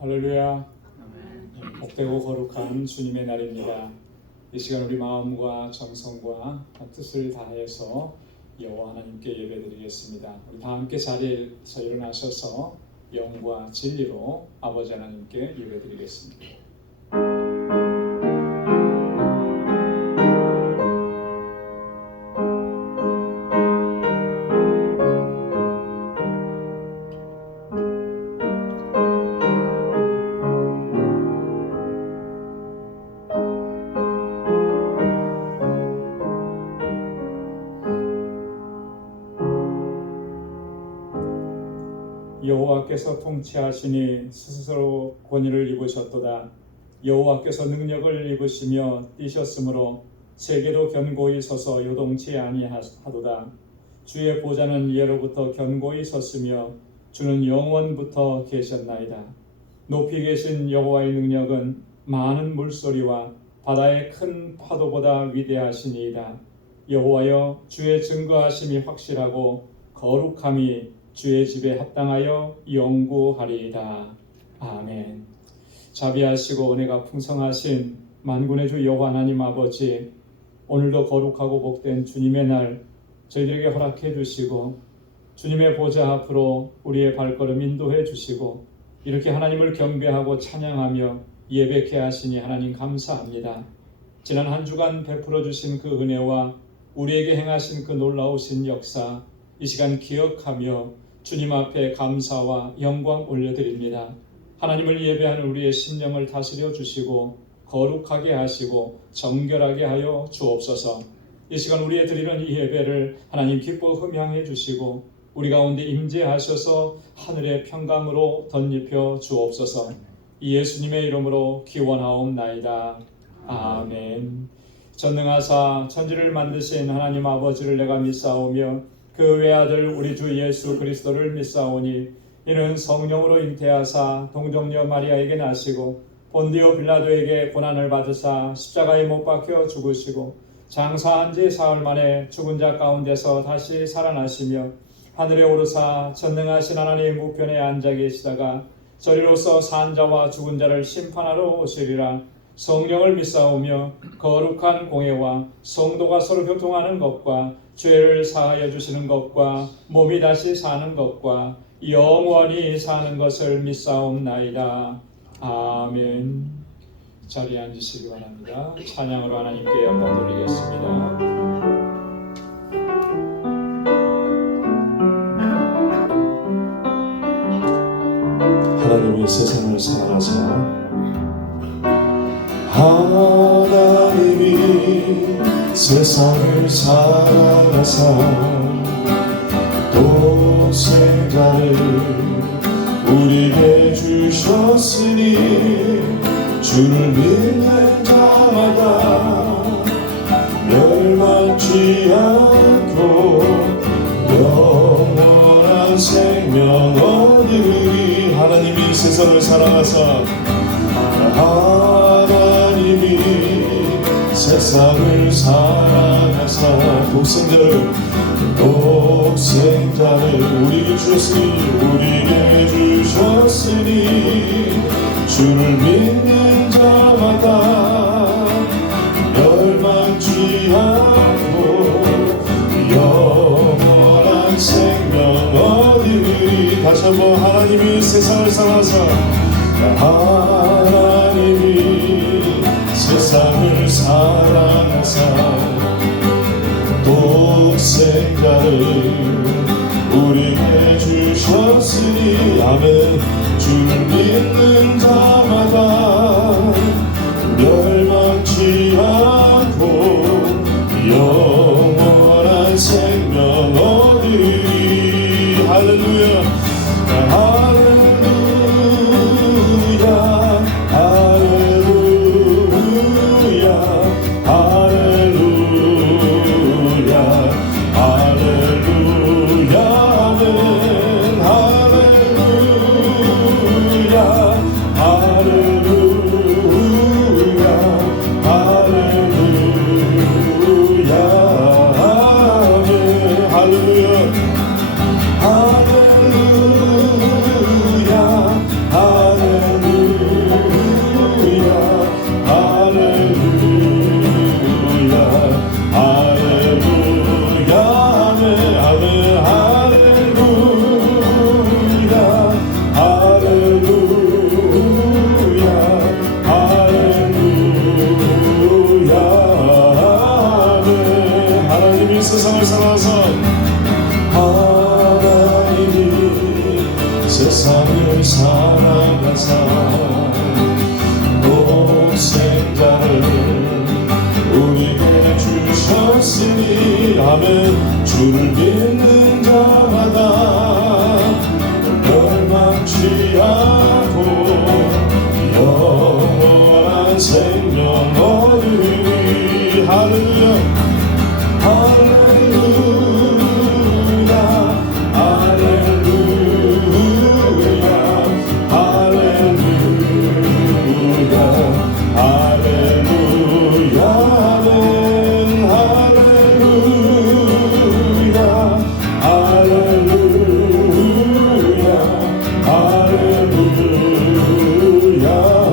할렐루야. 복되고 거룩한 주님의 날입니다. 이 시간 우리 마음과 정성과 뜻을 다해서 여호와 하나님께 예배드리겠습니다. 우리 다 함께 자리에서 일어나셔서 영과 진리로 아버지 하나님께 예배드리겠습니다. 여호와께서 통치하시니 스스로 권위를 입으셨도다. 여호와께서 능력을 입으시며 뛰셨으므로 세계도 견고히 서서 요동치 아니하도다. 주의 보좌는 예로부터 견고히 섰으며 주는 영원부터 계셨나이다. 높이 계신 여호와의 능력은 많은 물소리와 바다의 큰 파도보다 위대하시니이다. 여호와여, 주의 증거하심이 확실하고 거룩함이 주의 집에 합당하여 영구하리이다. 아멘. 자비하시고 은혜가 풍성하신 만군의 주 여호와 하나님 아버지, 오늘도 거룩하고 복된 주님의 날 저희들에게 허락해 주시고 주님의 보좌 앞으로 우리의 발걸음 인도해 주시고 이렇게 하나님을 경배하고 찬양하며 예배케 하시니 하나님 감사합니다. 지난 한 주간 베풀어 주신 그 은혜와 우리에게 행하신 그 놀라우신 역사, 이 시간 기억하며 주님 앞에 감사와 영광 올려드립니다. 하나님을 예배하는 우리의 심령을 다스려 주시고 거룩하게 하시고 정결하게 하여 주옵소서. 이 시간 우리의 드리는 이 예배를 하나님 기뻐 흠향해 주시고 우리 가운데 임재하셔서 하늘의 평강으로 덧입혀 주옵소서. 예수님의 이름으로 기원하옵나이다. 아멘. 전능하사 천지를 만드신 하나님 아버지를 내가 믿사오며 그 외아들 우리 주 예수 그리스도를 믿사오니 이는 성령으로 잉태하사 동정녀 마리아에게 나시고 본디오 빌라도에게 고난을 받으사 십자가에 못 박혀 죽으시고 장사한 지 사흘 만에 죽은 자 가운데서 다시 살아나시며 하늘에 오르사 전능하신 하나님 우편에 앉아 계시다가 저리로서 산 자와 죽은 자를 심판하러 오시리라. 성령을 믿사오며 거룩한 공예와 성도가 서로 교통하는 것과 죄를 사하여 주시는 것과 몸이 다시 사는 것과 영원히 사는 것을 믿사옵나이다. 아멘. 자리에 앉으시기 바랍니다. 찬양으로 하나님께 영광 돌리겠습니다. 하나님이 세상을 사랑하사 하나님이 세상을 사랑하사 독생자를 우리에게 주셨으니 주를 믿는 자마다 멸망치 않고 영원한 생명 얻으리. 하나님이 세상을 사랑하사 하나님이 세상을 사랑하사 독생자를 우리에게 주셨으니 주를 믿는 자마다 멸망치 않고 영원한 생명 얻으리. 다시 한번 하나님이 세상을 사랑하사 하나님이 세상을 사랑하사 독생자를 우리에게 주셨으니 아멘. 주를 믿는 자마다 멸망치 않고 영원한 생명 얻으리. 할렐루야. 할렐루야. 세상을 사랑하사 독생자를 우리에게 주셨으니 아멘. 주를 믿는 자마다 멸망치 않고 영원한 생명 얻으리. 할렐루야 할렐루야 할렐루야 할렐루야 할렐루야 할렐루야 할렐루야 할렐루야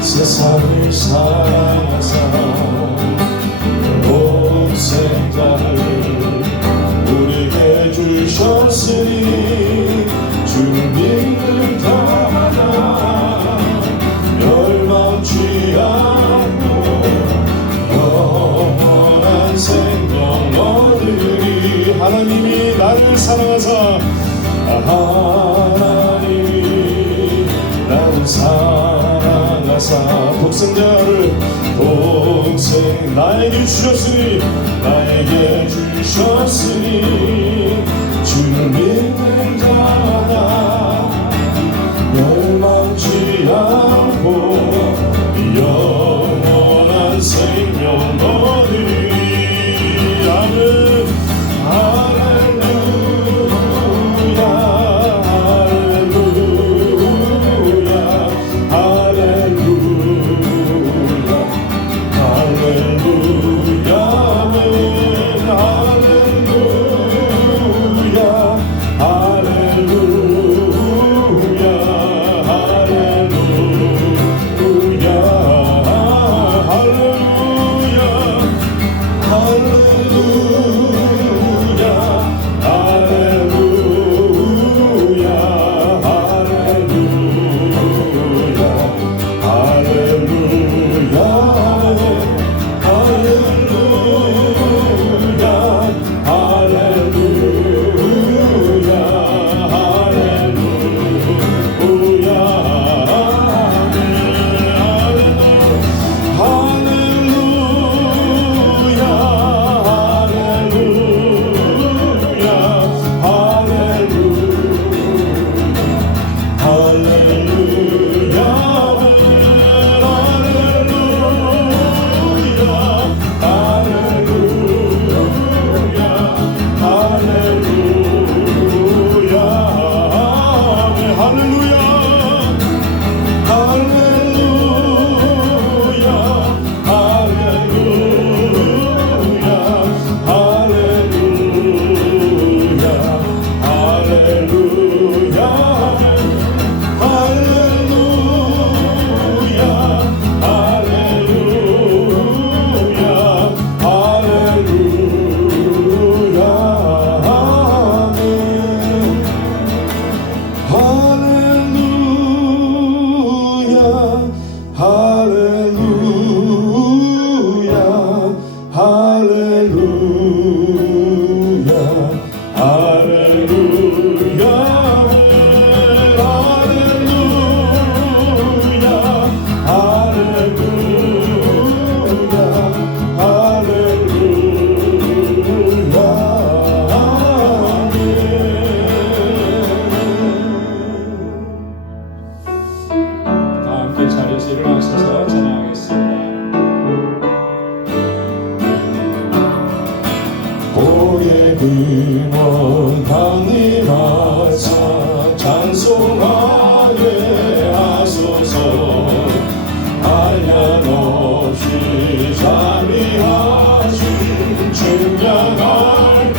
세상을 사랑하사 독생자를 우리에게 주셨으니 주를 믿는 자마다 멸망치 않고 영원한 생명 얻으리. 하나님이 나를 사랑하사 하나님이 나를 사랑하사 독생자를 나에게 주셨으니 주를 믿는 자마다 멸망치 않고 영원한 생명 얻으리. 아멘. 할렐루야 할렐루야 할렐루야 할렐루야 할렐루야 할렐루야 근원 강림하사 찬송하게 하소서. 한량없이 자비하신 증량할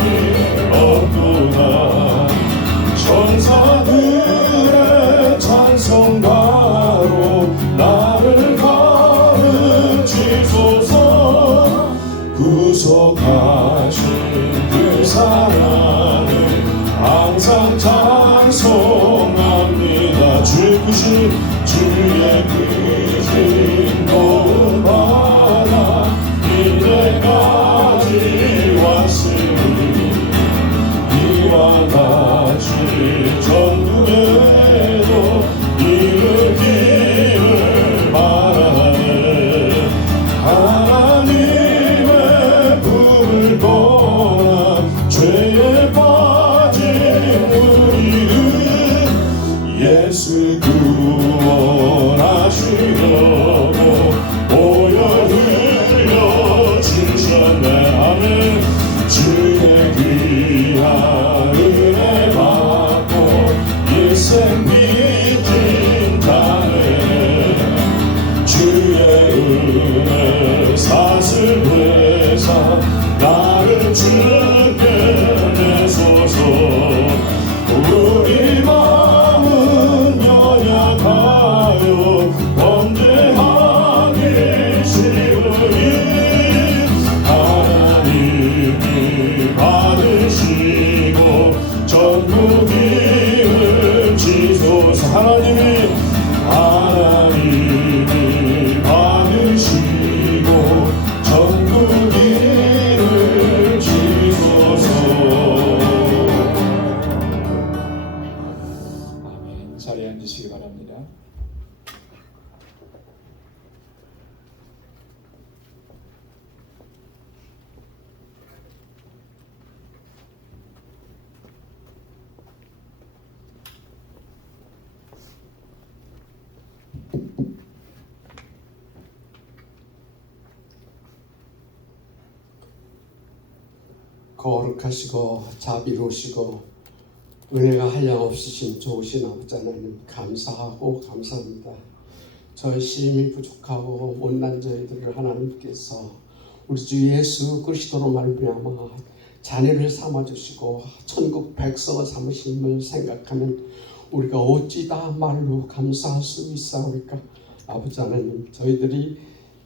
사랑을 항상 찬송합니다. 주의 크신 도움 받아 이때까지 왔으니 이와 같이 전국에도 이르기를 바라네. 하나님의 불을 떠나 죄에 빠진 우리를 예수 구원하시려고 보혈 흘려 주셨네. 아멘. 주의 귀한 은혜 받고 일생 빚진 자네 주의 은혜 사슬회사 나를 주께 내소서. 우리 마음은 연약하여 범죄하기 쉬우니 하나님이 받으시고 전국임을 지소서. 하나님이 받으시고 전국임을 지소서. 아멘. 자리에 앉으시기 바랍니다. 거룩하시고 자비로우시고 은혜가 한량없으신 좋으신 아버지 하나님 감사하고 감사합니다. 저희 힘이 부족하고 못난 저희들을 하나님께서 우리 주 예수 그리스도로 말미암아 자녀를 삼아주시고 천국 백성을 삼으심을 생각하면 우리가 어찌다 말로 감사할 수 있사오리까. 아버지 하나님, 저희들이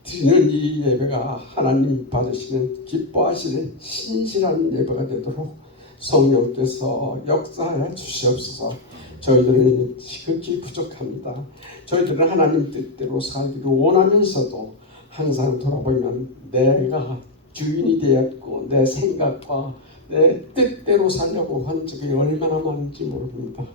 드리는 이 예배가 하나님 받으시는 기뻐하시는 신실한 예배가 되도록 성령께서 역사하여 주시옵소서. 저희들은 지극히 부족합니다. 저희들은 하나님 뜻대로 살기를 원하면서도 항상 돌아보면 내가 주인이 되었고 내 생각과 내 뜻대로 살려고 한 적이 얼마나 많은지 모릅니다.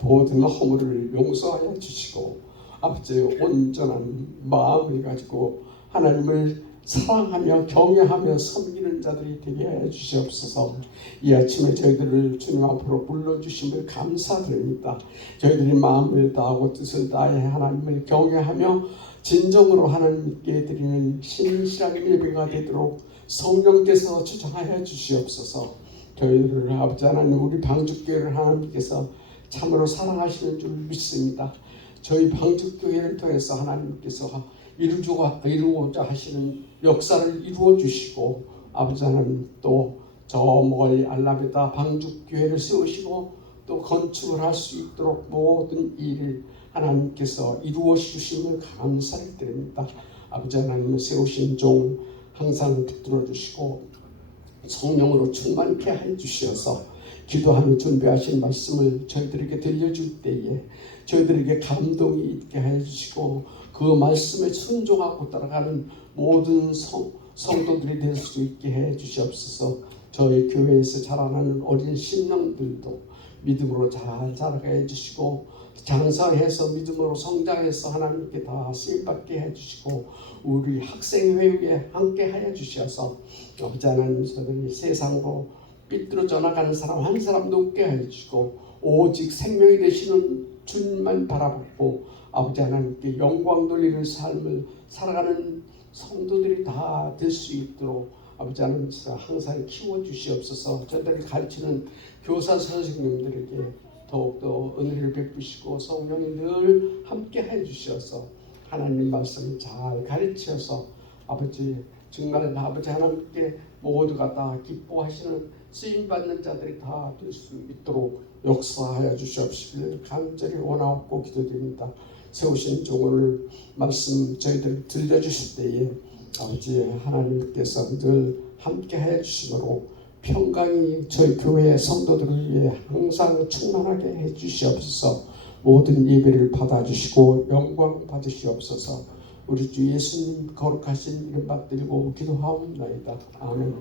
모든 허물을 용서하여 주시고 아버지의 온전한 마음을 가지고 하나님을 사랑하며 경외하며 섬기는 자들이 되게 해 주시옵소서. 이 아침에 저희들을 주님 앞으로 불러주심을 감사드립니다. 저희들이 마음을 다하고 뜻을 다해 하나님을 경외하며 진정으로 하나님께 드리는 신실한 예배가 되도록 성령께서 주장하여 주시옵소서. 저희들을 아버지 하나님, 우리 방주교회를 하나님께서 참으로 사랑하시는 줄 믿습니다. 저희 방주교회를 통해서 하나님께서 이루고자 하시는 역사를 이루어 주시고 아버지 하나님, 또 저 멀리 알라베다 방주교회를 세우시고 또 건축을 할 수 있도록 모든 일을 하나님께서 이루어 주심을 감사를 드립니다. 아버지 하나님, 세우신 종 항상 붙들어 주시고 성령으로 충만케 해 주시어서 기도하며 준비하신 말씀을 저희들에게 들려줄 때에 저희들에게 감동이 있게 해 주시고 그 말씀에 순종하고 따라가는 모든 성도들이 될 수 있게 해 주시옵소서. 저희 교회에서 자라나는 어린 신령들도 믿음으로 잘 자라게 해주시고 장사해서 믿음으로 성장해서 하나님께 다 쓰임받게 해주시고 우리 학생회의에 함께 하여 주셔서 아버지 하나님, 저들이 세상으로 삐뚤어져 나가는 사람 한 사람도 없게 해주시고 오직 생명이 되시는 주님만 바라보고 아버지 하나님께 영광 돌리는 삶을 살아가는 성도들이 다 될 수 있도록 아버지 하나님 항상 키워주시옵소서. 저희들을 가르치는 교사 선생님들에게 더욱더 은혜를 베푸시고 성령이 늘 함께 해주셔서 하나님 말씀을 잘 가르쳐서 아버지 정말 아버지 하나님께 모두가 다 기뻐하시는 쓰임받는 자들이 다 될 수 있도록 역사하여 주시옵시길 간절히 원하옵고 기도드립니다. 세우신 종을 말씀 저희들 들려주실 때에 아버지 하나님께서 늘 함께 해 주심으로 평강이 저희 교회 성도들을 위해 항상 충만하게 해주시옵소서. 모든 예배를 받아주시고 영광 받으시옵소서. 우리 주 예수님 거룩하신 이름 받들고 기도하옵나이다. 아멘.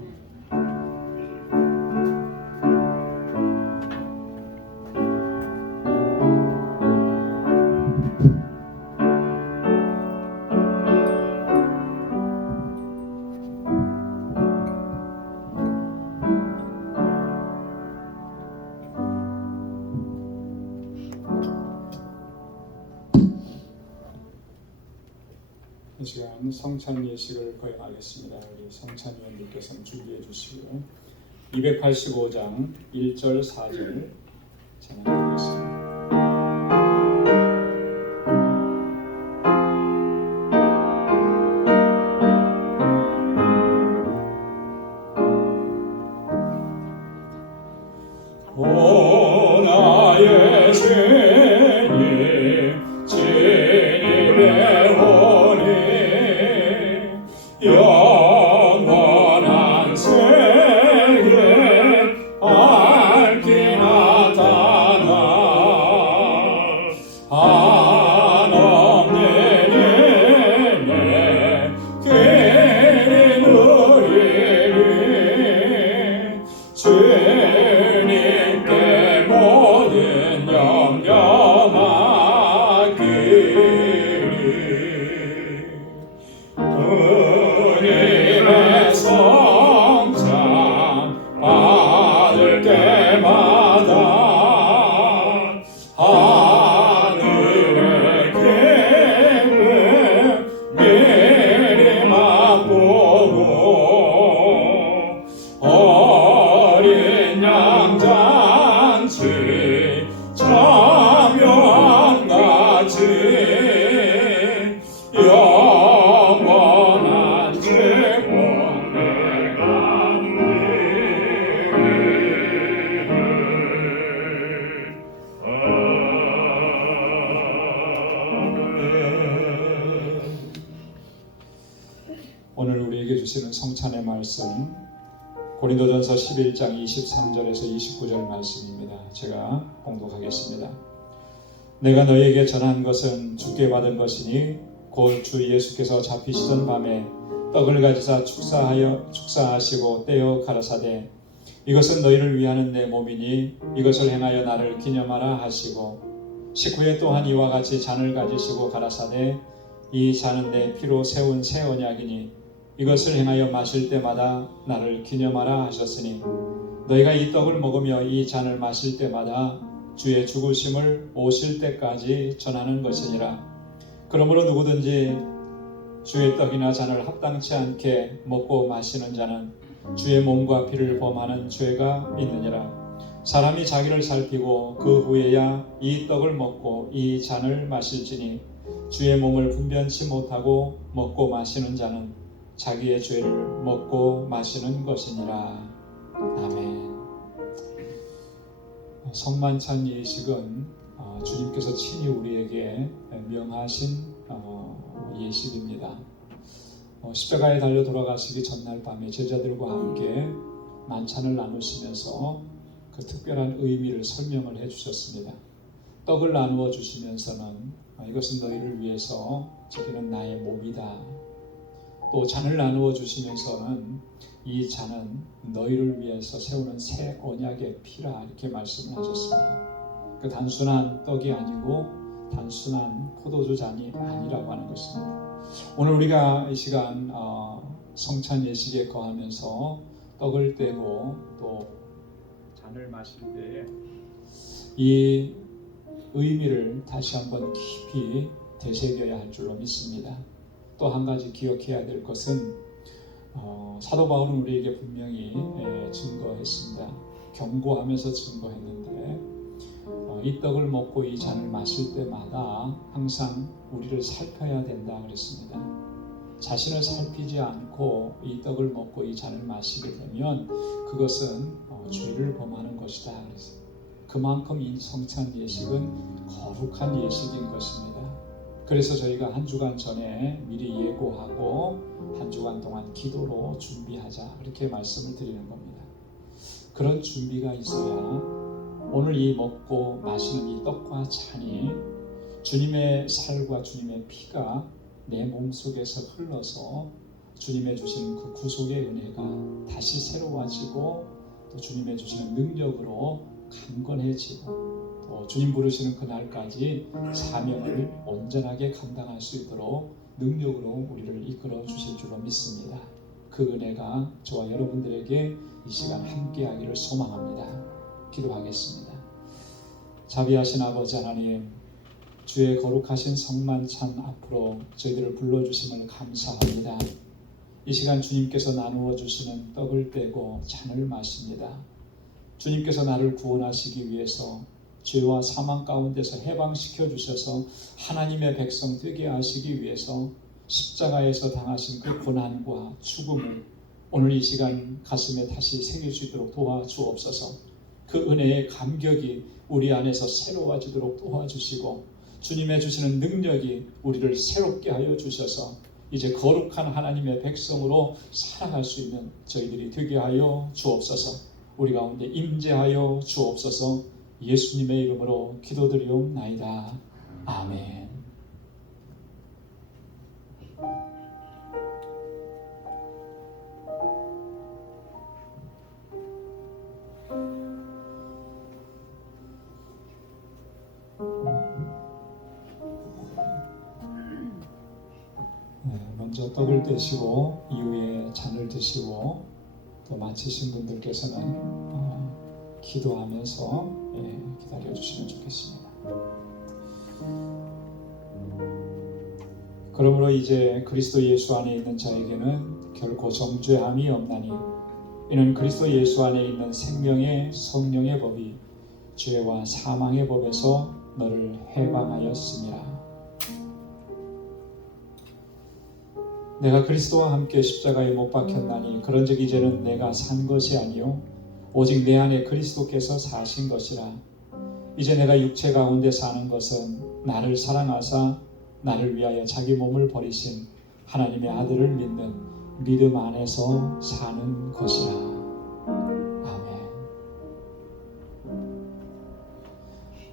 이 시간 성찬 예식을 거행하겠습니다. 우리 성찬위원님께서는 준비해 주시고요. 285장 1절 4절 찬양하겠습니다. 오 나의 주님 주님의 혼이 영원한 세계 밝히 나타나 한없는 은혜 그리 누리리 주님께 모든 염려 맡기리 주님의 성찬 받을 때마다 하늘의 기쁨 미리 맛보고 어린 양잔치 참여한 같이 영원한 기쁨 내가 오늘 우리에게 주시는 성찬의 말씀 고린도전서 11장 23절에서 29절 말씀입니다. 제가 봉독하겠습니다. 내가 너희에게 전한 것은 주께 받은 것이니 곧 주 예수께서 잡히시던 밤에 떡을 가지사 축사하시고 떼어 가라사대 이것은 너희를 위하는 내 몸이니 이것을 행하여 나를 기념하라 하시고 식후에 또한 이와 같이 잔을 가지시고 가라사대 이 잔은 내 피로 세운 새 언약이니 이것을 행하여 마실 때마다 나를 기념하라 하셨으니 너희가 이 떡을 먹으며 이 잔을 마실 때마다 주의 죽으심을 오실 때까지 전하는 것이니라. 그러므로 누구든지 주의 떡이나 잔을 합당치 않게 먹고 마시는 자는 주의 몸과 피를 범하는 죄가 있느니라. 사람이 자기를 살피고 그 후에야 이 떡을 먹고 이 잔을 마실지니 주의 몸을 분변치 못하고 먹고 마시는 자는 자기의 죄를 먹고 마시는 것이니라. 아멘. 성만찬 예식은 주님께서 친히 우리에게 명하신 예식입니다. 십자가에 달려 돌아가시기 전날 밤에 제자들과 함께 만찬을 나누시면서 그 특별한 의미를 설명을 해주셨습니다. 떡을 나누어 주시면서는 이것은 너희를 위해서 지키는 나의 몸이다. 또 잔을 나누어 주시면서는 이 잔은 너희를 위해서 세우는 새 언약의 피라 이렇게 말씀을 하셨습니다. 그 단순한 떡이 아니고 단순한 포도주 잔이 아니라고 하는 것입니다. 오늘 우리가 이 시간 성찬 예식에 거하면서 떡을 떼고 또 잔을 마실 때에 이 의미를 다시 한번 깊이 되새겨야 할 줄로 믿습니다. 또 한 가지 기억해야 될 것은 사도 바울은 우리에게 분명히 증거했습니다. 경고하면서 증거했는데 이 떡을 먹고 이 잔을 마실 때마다 항상 우리를 살펴야 된다 그랬습니다. 자신을 살피지 않고 이 떡을 먹고 이 잔을 마시게 되면 그것은 죄를 범하는 것이다 그랬습니다. 그만큼 이 성찬 예식은 거룩한 예식인 것입니다. 그래서 저희가 한 주간 전에 미리 예고하고 한 주간 동안 기도로 준비하자 이렇게 말씀을 드리는 겁니다. 그런 준비가 있어야 오늘 이 먹고 마시는 이 떡과 잔이 주님의 살과 주님의 피가 내 몸속에서 흘러서 주님의 주시는 그 구속의 은혜가 다시 새로워지고 또 주님의 주시는 능력으로 강건해지고 또 주님 부르시는 그날까지 사명을 온전하게 감당할 수 있도록 능력으로 우리를 이끌어 주실 줄로 믿습니다. 그 은혜가 저와 여러분들에게 이 시간 함께하기를 소망합니다. 기도하겠습니다. 자비하신 아버지 하나님, 주의 거룩하신 성만찬 앞으로 저희들을 불러주심을 감사합니다. 이 시간 주님께서 나누어 주시는 떡을 떼고 잔을 마십니다. 주님께서 나를 구원하시기 위해서 죄와 사망 가운데서 해방시켜 주셔서 하나님의 백성 되게 하시기 위해서 십자가에서 당하신 그 고난과 죽음을 오늘 이 시간 가슴에 다시 새길 수 있도록 도와주옵소서. 그 은혜의 감격이 우리 안에서 새로워지도록 도와주시고 주님의 주시는 능력이 우리를 새롭게 하여 주셔서 이제 거룩한 하나님의 백성으로 살아갈 수 있는 저희들이 되게 하여 주옵소서. 우리 가운데 임재하여 주옵소서. 예수님의 이름으로 기도드리옵나이다. 아멘. 먼저 떡을 떼시고 이후에 잔을 드시고 또 마치신 분들께서는 기도하면서 기다려 주시면 좋겠습니다. 그러므로 이제 그리스도 예수 안에 있는 자에게는 결코 정죄함이 없나니 이는 그리스도 예수 안에 있는 생명의 성령의 법이 죄와 사망의 법에서 너를 해방하였습니다. 내가 그리스도와 함께 십자가에 못 박혔나니 그런즉 이제는 내가 산 것이 아니요 오직 내 안에 그리스도께서 사신 것이라. 이제 내가 육체 가운데 사는 것은 나를 사랑하사 나를 위하여 자기 몸을 버리신 하나님의 아들을 믿는 믿음 안에서 사는 것이라. 아멘.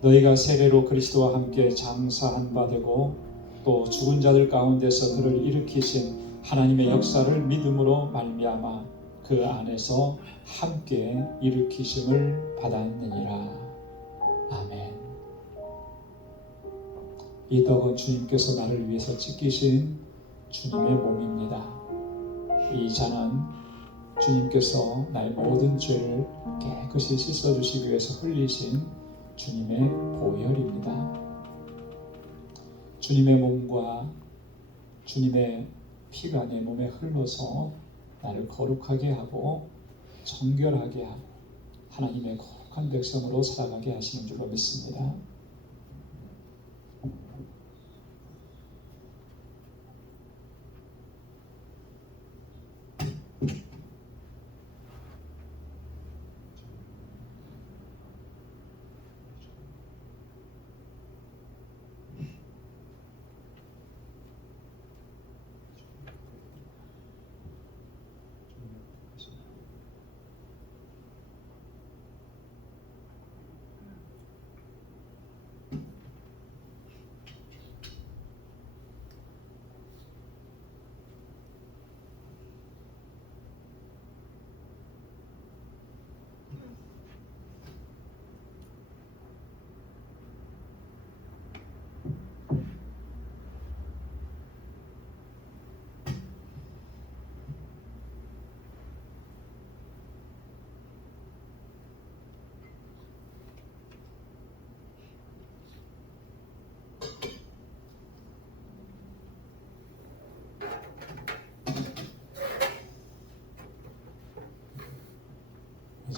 너희가 세례로 그리스도와 함께 장사한 바 되고 또 죽은 자들 가운데서 그를 일으키신 하나님의 역사를 믿음으로 말미암아 그 안에서 함께 일으키심을 받았느니라. 아멘. 이 떡은 주님께서 나를 위해서 찢기신 주님의 몸입니다. 이 잔은 주님께서 나의 모든 죄를 깨끗이 씻어주시기 위해서 흘리신 주님의 보혈입니다. 주님의 몸과 주님의 피가 내 몸에 흘러서 나를 거룩하게 하고 정결하게 하고 하나님의 거룩한 백성으로 살아가게 하시는 줄로 믿습니다.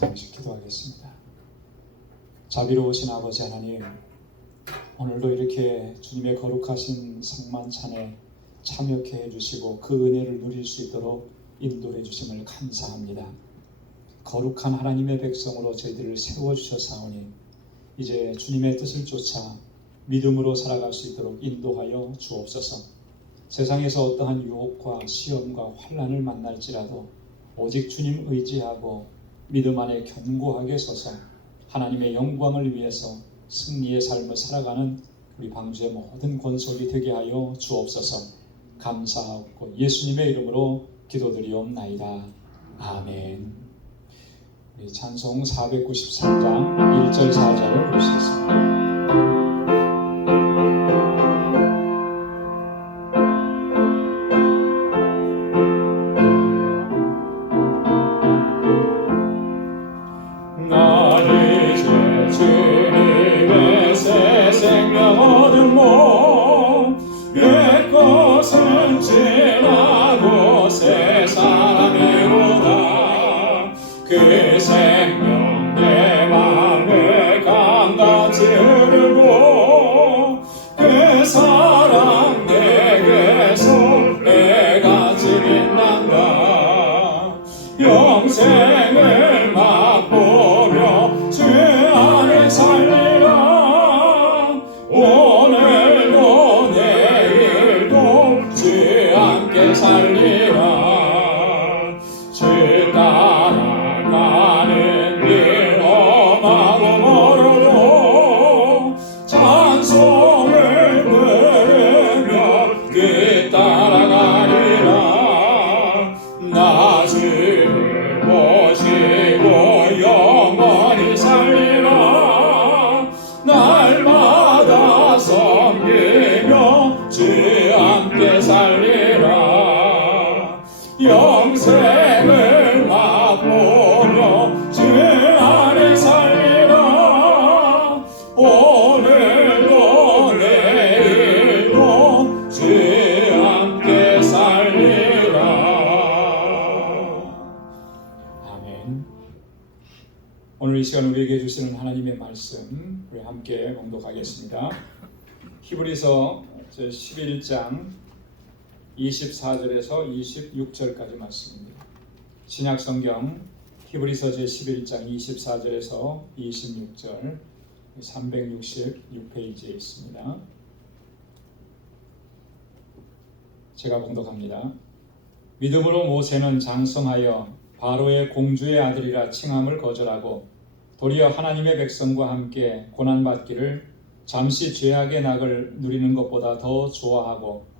잠시 기도하겠습니다. 자비로우신 아버지 하나님, 오늘도 이렇게 주님의 거룩하신 성만찬에 참여케 해주시고 그 은혜를 누릴 수 있도록 인도해 주심을 감사합니다. 거룩한 하나님의 백성으로 저희들을 세워주셨사오니 이제 주님의 뜻을 쫓아 믿음으로 살아갈 수 있도록 인도하여 주옵소서. 세상에서 어떠한 유혹과 시험과 환난을 만날지라도 오직 주님 의지하고 믿음 안에 견고하게 서서 하나님의 영광을 위해서 승리의 삶을 살아가는 우리 방주의 모든 권속이 되게 하여 주옵소서. 감사하고 예수님의 이름으로 기도드리옵나이다. 아멘. 우리 찬송 493장 1절 4절을 보시겠습니다. 주님의 새 생명 얻은 몸 옛 것은 지나고 새 사람이로다. 그 생명 내 맘에 강같이 흐르고 그 사랑 내게서 내같이 빛난다. 영생을 맛보며 주 안에 살리라. 오늘도 내일도 주 함께 살리라. 주 따라가는 길 험하고 멀어도 찬송을 부르며 그 따라가리라. 나 주를 모시고 영원히 살리라. 날마다 섬기며 주 함께 살리라. 영생을 맛보며 주 안에 살리라. 오늘도 내일도 주 함께 살리라. 아멘. 오늘 이 시간 우리에게 주시는 하나님의 말씀 우리 함께 봉독하겠습니다. 히브리서 11장 24절에서 26절까지 말씀입니다. 신약성경 히브리서 제11장 24절에서 26절 366페이지에 있습니다. 제가 봉독합니다. 믿음으로 모세는 장성하여 바로의 공주의 아들이라 칭함을 거절하고 도리어 하나님의 백성과 함께 고난받기를 잠시 죄악의 낙을 누리는 것보다 더 좋아하고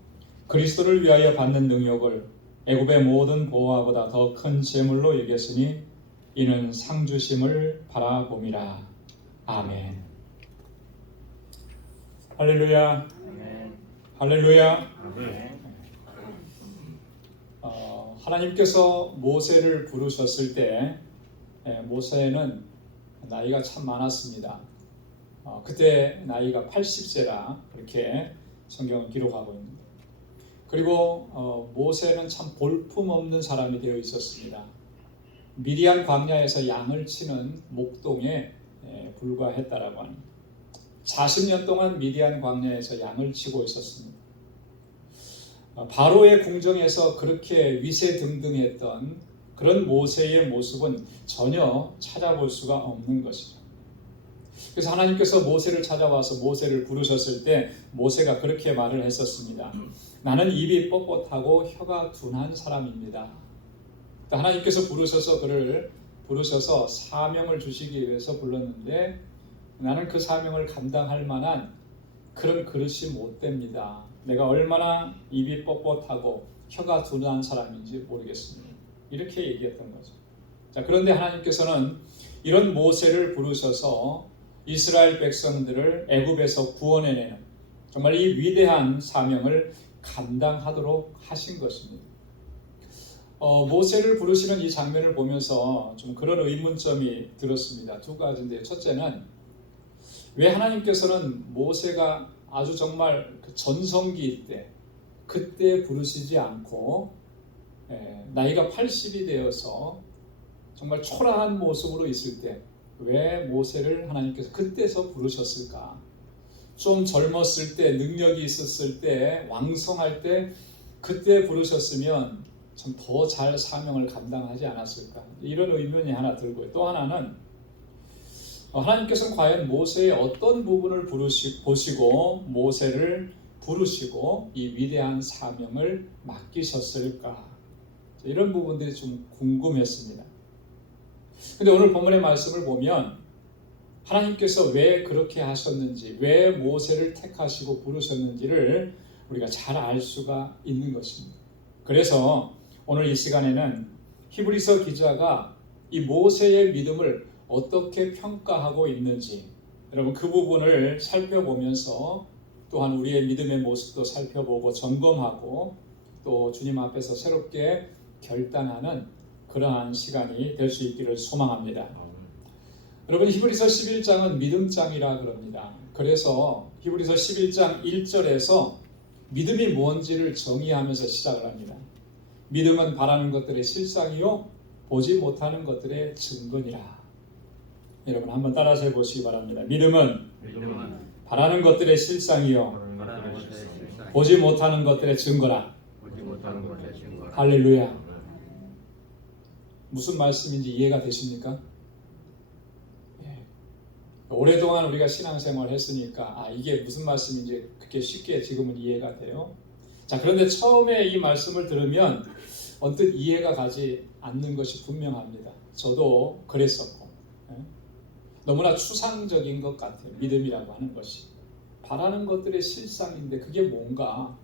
그리스도를 위하여 받는 능욕을 애굽의 모든 보화보다 더 큰 재물로 여겼으니 이는 상 주심을 바라봄이라. 아멘. 할렐루야. 아멘. 할렐루야. 아멘. 하나님께서 모세를 부르셨을 때 모세는 나이가 참 많았습니다. 그때 나이가 80세라 그렇게 성경은 기록하고 있습니다. 그리고 모세는 참 볼품없는 사람이 되어 있었습니다. 미디안 광야에서 양을 치는 목동에 불과했다라고 합니다. 40년 동안 미디안 광야에서 양을 치고 있었습니다. 바로의 궁정에서 그렇게 위세등등했던 그런 모세의 모습은 전혀 찾아볼 수가 없는 것이죠. 그래서 하나님께서 모세를 찾아와서 모세를 부르셨을 때 모세가 그렇게 말을 했었습니다. 나는 입이 뻣뻣하고 혀가 둔한 사람입니다. 하나님께서 그를 부르셔서 사명을 주시기 위해서 불렀는데 나는 그 사명을 감당할 만한 그런 그릇이 못 됩니다. 내가 얼마나 입이 뻣뻣하고 혀가 둔한 사람인지 모르겠습니다. 이렇게 얘기했던 거죠. 자, 그런데 하나님께서는 이런 모세를 부르셔서 이스라엘 백성들을 애굽에서 구원해내는 정말 이 위대한 사명을 감당하도록 하신 것입니다. 모세를 부르시는 이 장면을 보면서 좀 그런 의문점이 들었습니다. 두 가지인데요. 첫째는 왜 하나님께서는 모세가 아주 정말 그 전성기일 때 그때 부르시지 않고 나이가 80이 되어서 정말 초라한 모습으로 있을 때 왜 모세를 하나님께서 그때서 부르셨을까? 좀 젊었을 때, 능력이 있었을 때, 왕성할 때 그때 부르셨으면 참 더 잘 사명을 감당하지 않았을까? 이런 의문이 하나 들고요. 또 하나는 하나님께서는 과연 모세의 어떤 부분을 보시고 모세를 부르시고 이 위대한 사명을 맡기셨을까? 이런 부분들이 좀 궁금했습니다. 근데 오늘 본문의 말씀을 보면 하나님께서 왜 그렇게 하셨는지, 왜 모세를 택하시고 부르셨는지를 우리가 잘 알 수가 있는 것입니다. 그래서 오늘 이 시간에는 히브리서 기자가 이 모세의 믿음을 어떻게 평가하고 있는지, 여러분 그 부분을 살펴보면서 또한 우리의 믿음의 모습도 살펴보고 점검하고 또 주님 앞에서 새롭게 결단하는 그러한 시간이 될 수 있기를 소망합니다. 여러분 히브리서 11장은 믿음장이라 그럽니다. 그래서 히브리서 11장 1절에서 믿음이 뭔지를 정의하면서 시작을 합니다. 믿음은 바라는 것들의 실상이요 보지 못하는 것들의 증거니라. 여러분 한번 따라서 해보시기 바랍니다. 믿음은 바라는 것들의 실상이요 보지 못하는 것들의 증거라. 할렐루야. 무슨 말씀인지 이해가 되십니까? 오랫동안 우리가 신앙생활을 했으니까 이게 무슨 말씀인지 그렇게 쉽게 지금은 이해가 돼요. 자, 그런데 처음에 이 말씀을 들으면 언뜻 이해가 가지 않는 것이 분명합니다. 저도 그랬었고 너무나 추상적인 것 같아요. 믿음이라고 하는 것이 바라는 것들의 실상인데 그게 뭔가,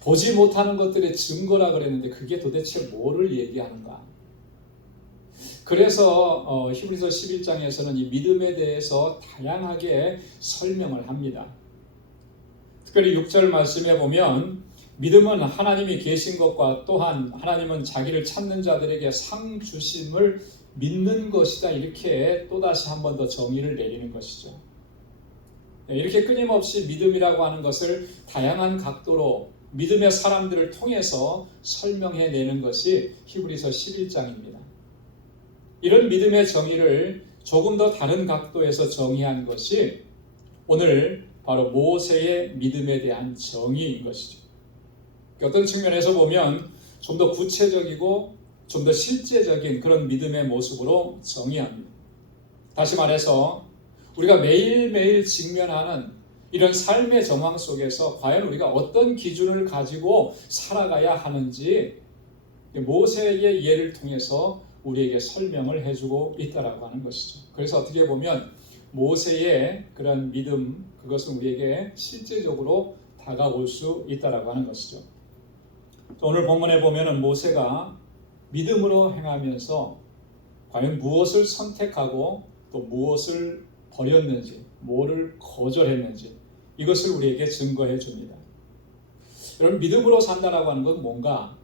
보지 못하는 것들의 증거라 그랬는데 그게 도대체 뭐를 얘기하는가. 그래서 히브리서 11장에서는 이 믿음에 대해서 다양하게 설명을 합니다. 특별히 6절 말씀에 보면 믿음은 하나님이 계신 것과 또한 하나님은 자기를 찾는 자들에게 상 주심을 믿는 것이다, 이렇게 또다시 한 번 더 정의를 내리는 것이죠. 이렇게 끊임없이 믿음이라고 하는 것을 다양한 각도로 믿음의 사람들을 통해서 설명해내는 것이 히브리서 11장입니다. 이런 믿음의 정의를 조금 더 다른 각도에서 정의한 것이 오늘 바로 모세의 믿음에 대한 정의인 것이죠. 어떤 측면에서 보면 좀 더 구체적이고 좀 더 실제적인 그런 믿음의 모습으로 정의합니다. 다시 말해서 우리가 매일매일 직면하는 이런 삶의 정황 속에서 과연 우리가 어떤 기준을 가지고 살아가야 하는지 모세의 예를 통해서 우리에게 설명을 해주고 있다라고 하는 것이죠. 그래서 어떻게 보면 모세의 그런 믿음, 그것은 우리에게 실제적으로 다가올 수 있다라고 하는 것이죠. 오늘 본문에 보면은 모세가 믿음으로 행하면서 과연 무엇을 선택하고 또 무엇을 버렸는지, 뭐를 거절했는지 이것을 우리에게 증거해 줍니다. 여러분 믿음으로 산다라고 하는 건 뭔가,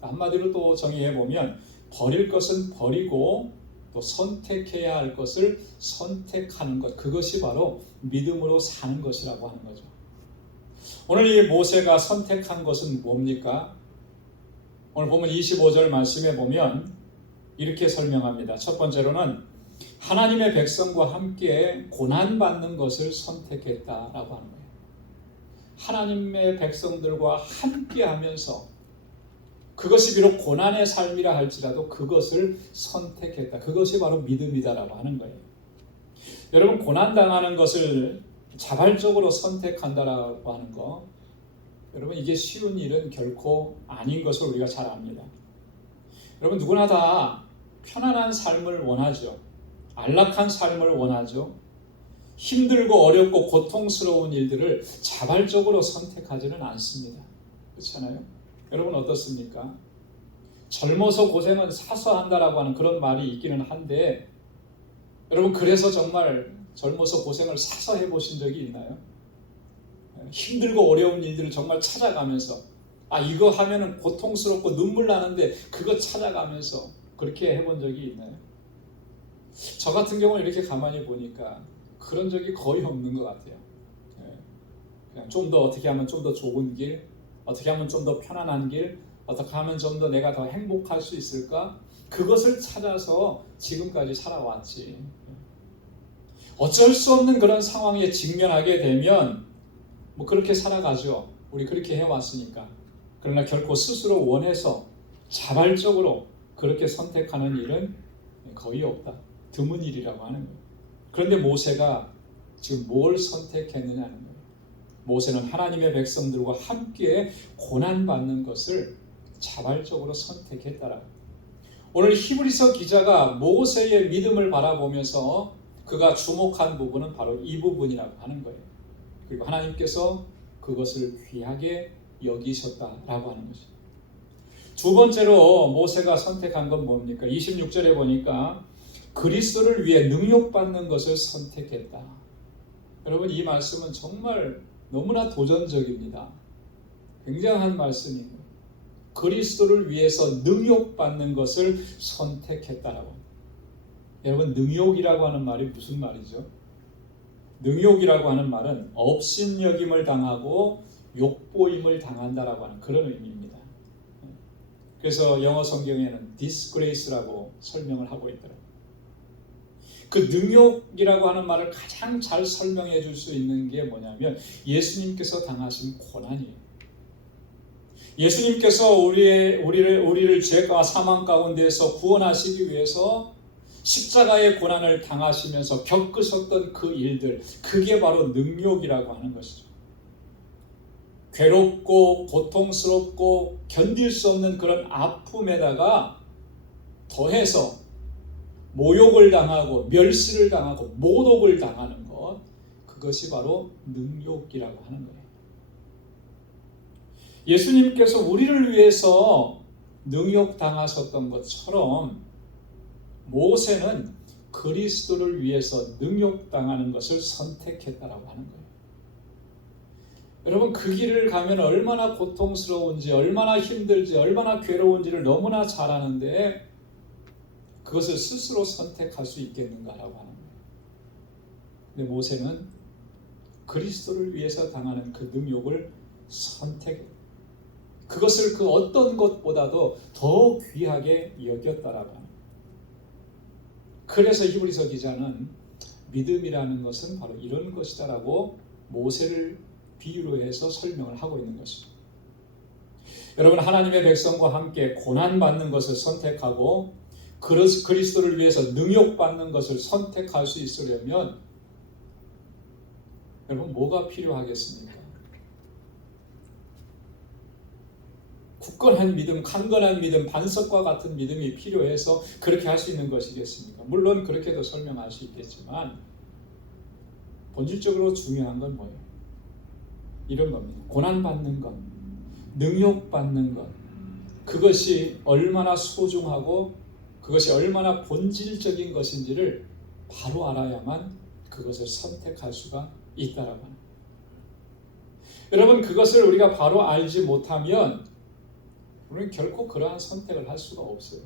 한마디로 또 정의해 보면 버릴 것은 버리고 또 선택해야 할 것을 선택하는 것, 그것이 바로 믿음으로 사는 것이라고 하는 거죠. 오늘 이 모세가 선택한 것은 뭡니까? 오늘 보면 25절 말씀에 보면 이렇게 설명합니다. 첫 번째로는 하나님의 백성과 함께 고난받는 것을 선택했다라고 하는 거예요. 하나님의 백성들과 함께 하면서 그것이 비록 고난의 삶이라 할지라도 그것을 선택했다. 그것이 바로 믿음이다라고 하는 거예요. 여러분 고난당하는 것을 자발적으로 선택한다라고 하는 거, 여러분 이게 쉬운 일은 결코 아닌 것을 우리가 잘 압니다. 여러분 누구나 다 편안한 삶을 원하죠. 안락한 삶을 원하죠. 힘들고 어렵고 고통스러운 일들을 자발적으로 선택하지는 않습니다. 그렇잖아요? 여러분 어떻습니까? 젊어서 고생은 사서 한다라고 하는 그런 말이 있기는 한데, 여러분 그래서 정말 젊어서 고생을 사서 해보신 적이 있나요? 힘들고 어려운 일들을 정말 찾아가면서 이거 하면은 고통스럽고 눈물 나는데 그거 찾아가면서 그렇게 해본 적이 있나요? 저 같은 경우는 이렇게 가만히 보니까 그런 적이 거의 없는 것 같아요. 그냥 좀 더 어떻게 하면 좀 더 좋은 길, 어떻게 하면 좀 더 편안한 길, 어떻게 하면 좀 더 내가 더 행복할 수 있을까? 그것을 찾아서 지금까지 살아왔지. 어쩔 수 없는 그런 상황에 직면하게 되면 그렇게 살아가죠. 우리 그렇게 해왔으니까. 그러나 결코 스스로 원해서 자발적으로 그렇게 선택하는 일은 거의 없다. 드문 일이라고 하는 거예요. 그런데 모세가 지금 뭘 선택했느냐는 거예요. 모세는 하나님의 백성들과 함께 고난받는 것을 자발적으로 선택했다라. 오늘 히브리서 기자가 모세의 믿음을 바라보면서 그가 주목한 부분은 바로 이 부분이라고 하는 거예요. 그리고 하나님께서 그것을 귀하게 여기셨다라고 하는 것이죠. 두 번째로 모세가 선택한 건 뭡니까? 26절에 보니까 그리스도를 위해 능욕받는 것을 선택했다. 여러분, 이 말씀은 정말 너무나 도전적입니다. 굉장한 말씀이고, 그리스도를 위해서 능욕받는 것을 선택했다라고 합니다. 여러분, 능욕이라고 하는 말이 무슨 말이죠? 능욕이라고 하는 말은 업신여김을 당하고 욕보임을 당한다라고 하는 그런 의미입니다. 그래서 영어 성경에는 disgrace라고 설명을 하고 있더라고요. 그 능욕이라고 하는 말을 가장 잘 설명해 줄 수 있는 게 뭐냐면 예수님께서 당하신 고난이에요. 예수님께서 우리를 죄와 사망 가운데서 구원하시기 위해서 십자가의 고난을 당하시면서 겪으셨던 그 일들, 그게 바로 능욕이라고 하는 것이죠. 괴롭고 고통스럽고 견딜 수 없는 그런 아픔에다가 더해서 모욕을 당하고 멸시를 당하고 모독을 당하는 것, 그것이 바로 능욕이라고 하는 거예요. 예수님께서 우리를 위해서 능욕당하셨던 것처럼 모세는 그리스도를 위해서 능욕당하는 것을 선택했다라고 하는 거예요. 여러분, 그 길을 가면 얼마나 고통스러운지, 얼마나 힘들지, 얼마나 괴로운지를 너무나 잘 아는데 그것을 스스로 선택할 수 있겠는가라고 하는 거예요. 근데 모세는 그리스도를 위해서 당하는 그 능욕을 선택했어요. 그것을 그 어떤 것보다도 더 귀하게 여겼다라고 합니다. 그래서 히브리서 기자는 믿음이라는 것은 바로 이런 것이다라고 모세를 비유로 해서 설명을 하고 있는 것입니다. 여러분, 하나님의 백성과 함께 고난받는 것을 선택하고 그리스도를 위해서 능욕받는 것을 선택할 수 있으려면 여러분, 뭐가 필요하겠습니까? 굳건한 믿음, 강건한 믿음, 반석과 같은 믿음이 필요해서 그렇게 할 수 있는 것이겠습니까? 물론 그렇게도 설명할 수 있겠지만 본질적으로 중요한 건 뭐예요? 이런 겁니다. 고난받는 것, 능욕받는 것, 그것이 얼마나 소중하고 그것이 얼마나 본질적인 것인지를 바로 알아야만 그것을 선택할 수가 있다라고 합니다. 여러분, 그것을 우리가 바로 알지 못하면 우리는 결코 그러한 선택을 할 수가 없어요.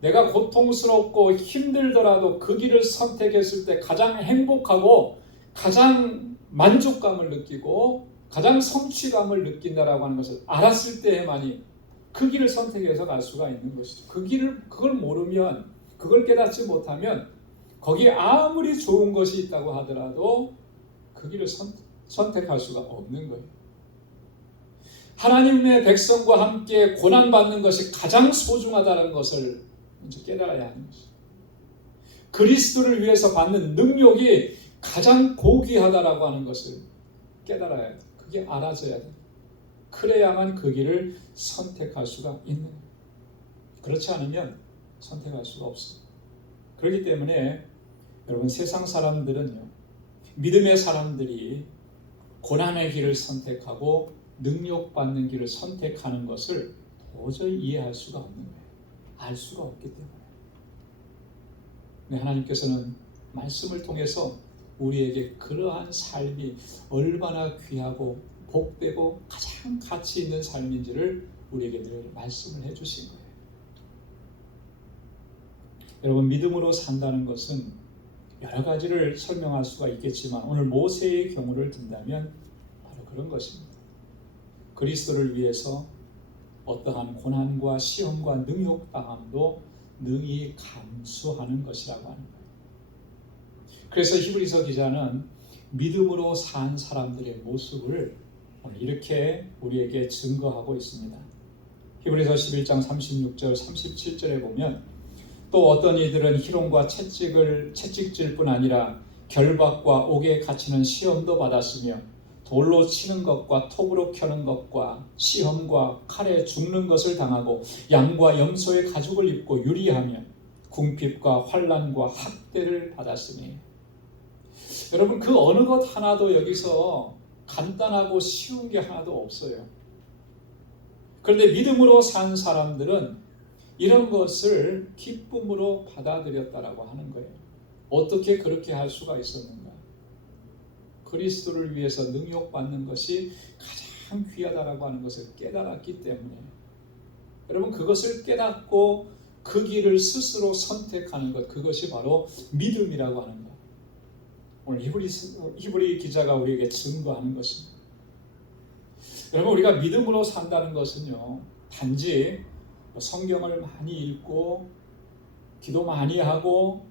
내가 고통스럽고 힘들더라도 그 길을 선택했을 때 가장 행복하고 가장 만족감을 느끼고 가장 성취감을 느낀다라고 하는 것을 알았을 때에만이 그 길을 선택해서 갈 수가 있는 것이죠. 그걸 모르면, 그걸 깨닫지 못하면 거기에 아무리 좋은 것이 있다고 하더라도 그 길을 선택할 수가 없는 거예요. 하나님의 백성과 함께 고난받는 것이 가장 소중하다는 것을 먼저 깨달아야 하는 것이죠. 그리스도를 위해서 받는 능력이 가장 고귀하다라고 하는 것을 깨달아야 해요. 그게 알아져야 돼요. 그래야만 그 길을 선택할 수가 있는 거예요. 그렇지 않으면 선택할 수가 없어요. 그렇기 때문에 여러분, 세상 사람들은요, 믿음의 사람들이 고난의 길을 선택하고 능력받는 길을 선택하는 것을 도저히 이해할 수가 없는 거예요. 알 수가 없기 때문에. 근데 하나님께서는 말씀을 통해서 우리에게 그러한 삶이 얼마나 귀하고 복되고 가장 가치 있는 삶인지를 우리에게 늘 말씀을 해주신 거예요. 여러분, 믿음으로 산다는 것은 여러 가지를 설명할 수가 있겠지만 오늘 모세의 경우를 든다면 바로 그런 것입니다. 그리스도를 위해서 어떠한 고난과 시험과 능욕당함도 능히 감수하는 것이라고 하는 거예요. 그래서 히브리서 기자는 믿음으로 산 사람들의 모습을 오늘 이렇게 우리에게 증거하고 있습니다. 히브리서 11장 36절 37절에 보면 또 어떤 이들은 희롱과 채찍질 뿐 아니라 결박과 옥에 갇히는 시험도 받았으며 돌로 치는 것과 톱으로 켜는 것과 시험과 칼에 죽는 것을 당하고 양과 염소의 가죽을 입고 유리하며 궁핍과 환난과 학대를 받았으니. 여러분, 그 어느 것 하나도 여기서 간단하고 쉬운 게 하나도 없어요. 그런데 믿음으로 산 사람들은 이런 것을 기쁨으로 받아들였다라고 하는 거예요. 어떻게 그렇게 할 수가 있었는가? 그리스도를 위해서 능욕받는 것이 가장 귀하다라고 하는 것을 깨달았기 때문에. 여러분, 그것을 깨닫고 그 길을 스스로 선택하는 것, 그것이 바로 믿음이라고 하는 것. 오늘 히브리 기자가 우리에게 증거하는 것입니다. 여러분, 우리가 믿음으로 산다는 것은요, 단지 성경을 많이 읽고 기도 많이 하고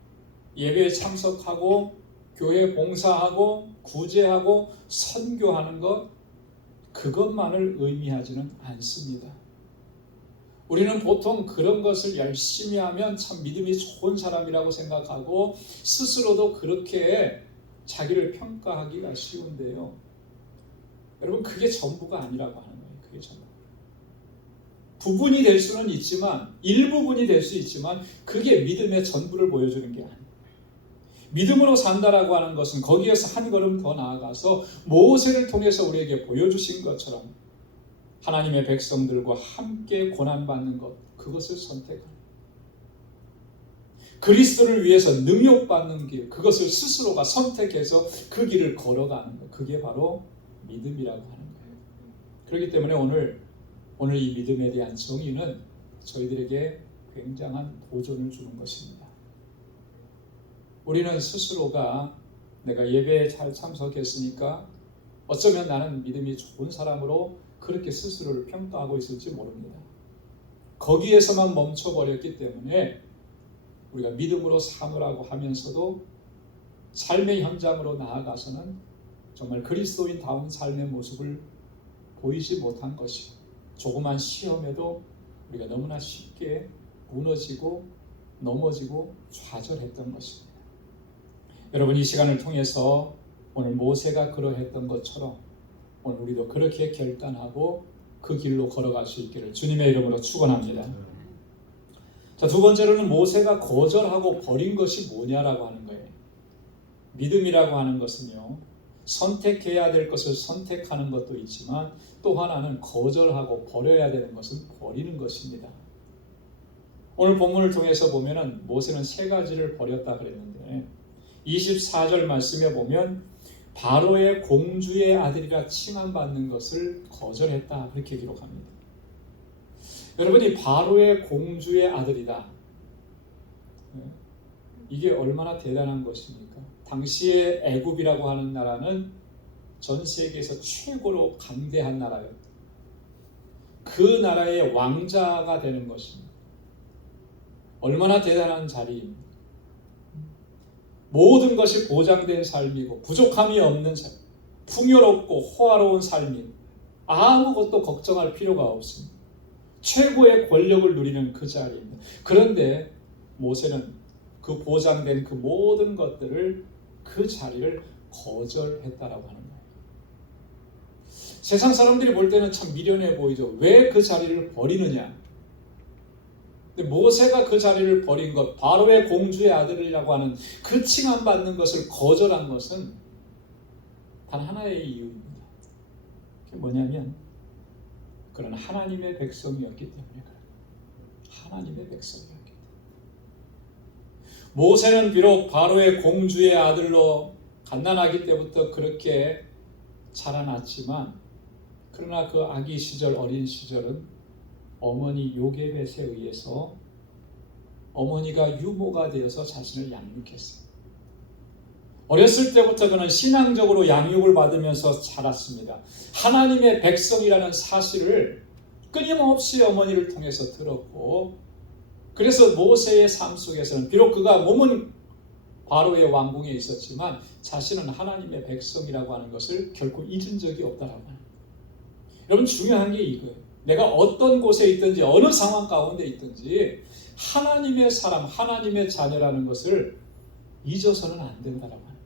예배에 참석하고 교회 봉사하고 구제하고 선교하는 것, 그것만을 의미하지는 않습니다. 우리는 보통 그런 것을 열심히 하면 참 믿음이 좋은 사람이라고 생각하고 스스로도 그렇게 자기를 평가하기가 쉬운데요. 여러분, 그게 전부가 아니라고 하는 거예요. 그게 전부. 부분이 될 수는 있지만, 일부분이 될 수 있지만 그게 믿음의 전부를 보여주는 게 아니에요. 믿음으로 산다라고 하는 것은 거기에서 한 걸음 더 나아가서 모세를 통해서 우리에게 보여주신 것처럼 하나님의 백성들과 함께 고난받는 것, 그것을 선택하는 거예요. 그리스도를 위해서 능욕받는 길, 그것을 스스로가 선택해서 그 길을 걸어가는 것, 그게 바로 믿음이라고 하는 거예요. 그렇기 때문에 오늘 이 믿음에 대한 정의는 저희들에게 굉장한 도전을 주는 것입니다. 우리는 스스로가 내가 예배에 잘 참석했으니까 어쩌면 나는 믿음이 좋은 사람으로 그렇게 스스로를 평가하고 있을지 모릅니다. 거기에서만 멈춰버렸기 때문에 우리가 믿음으로 삼으라고 하면서도 삶의 현장으로 나아가서는 정말 그리스도인다운 삶의 모습을 보이지 못한 것이고, 조그만 시험에도 우리가 너무나 쉽게 무너지고 넘어지고 좌절했던 것입니다. 여러분, 이 시간을 통해서 오늘 모세가 그러했던 것처럼 오늘 우리도 그렇게 결단하고 그 길로 걸어갈 수 있기를 주님의 이름으로 축원합니다. 자, 두 번째로는 모세가 거절하고 버린 것이 뭐냐라고 하는 거예요. 믿음이라고 하는 것은요, 선택해야 될 것을 선택하는 것도 있지만 또 하나는 거절하고 버려야 되는 것은 버리는 것입니다. 오늘 본문을 통해서 보면은 모세는 세 가지를 버렸다 그랬는데 24절 말씀에 보면 바로의 공주의 아들이라 칭함받는 것을 거절했다, 그렇게 기록합니다. 여러분이 바로의 공주의 아들이다, 이게 얼마나 대단한 것입니까? 당시의 애굽이라고 하는 나라는 전 세계에서 최고로 강대한 나라였다. 그 나라의 왕자가 되는 것입니다. 얼마나 대단한 자리입니다. 모든 것이 보장된 삶이고 부족함이 없는 삶, 풍요롭고 호화로운 삶이, 아무것도 걱정할 필요가 없습니다. 최고의 권력을 누리는 그 자리입니다. 그런데 모세는 그 보장된 그 모든 것들을, 그 자리를 거절했다라고 하는 거예요. 세상 사람들이 볼 때는 참 미련해 보이죠. 왜 그 자리를 버리느냐? 근데 모세가 그 자리를 버린 것, 바로의 공주의 아들이라고 하는 그 칭함받는 것을 거절한 것은 단 하나의 이유입니다. 그게 뭐냐면 그는 하나님의 백성이었기 때문에 그래요. 하나님의 백성이었기 때문에. 모세는 비록 바로의 공주의 아들로 갓난아기 때부터 그렇게 자라났지만, 그러나 그 아기 시절, 어린 시절은 어머니 요게벳에 의해서 어머니가 유모가 되어서 자신을 양육했어요. 어렸을 때부터 그는 신앙적으로 양육을 받으면서 자랐습니다. 하나님의 백성이라는 사실을 끊임없이 어머니를 통해서 들었고, 그래서 모세의 삶 속에서는 비록 그가 몸은 바로의 왕궁에 있었지만 자신은 하나님의 백성이라고 하는 것을 결코 잊은 적이 없다라고 합니다. 여러분, 중요한 게 이거예요. 내가 어떤 곳에 있든지 어느 상황 가운데 있든지 하나님의 사람, 하나님의 자녀라는 것을 잊어서는 안 된다라고 합니다.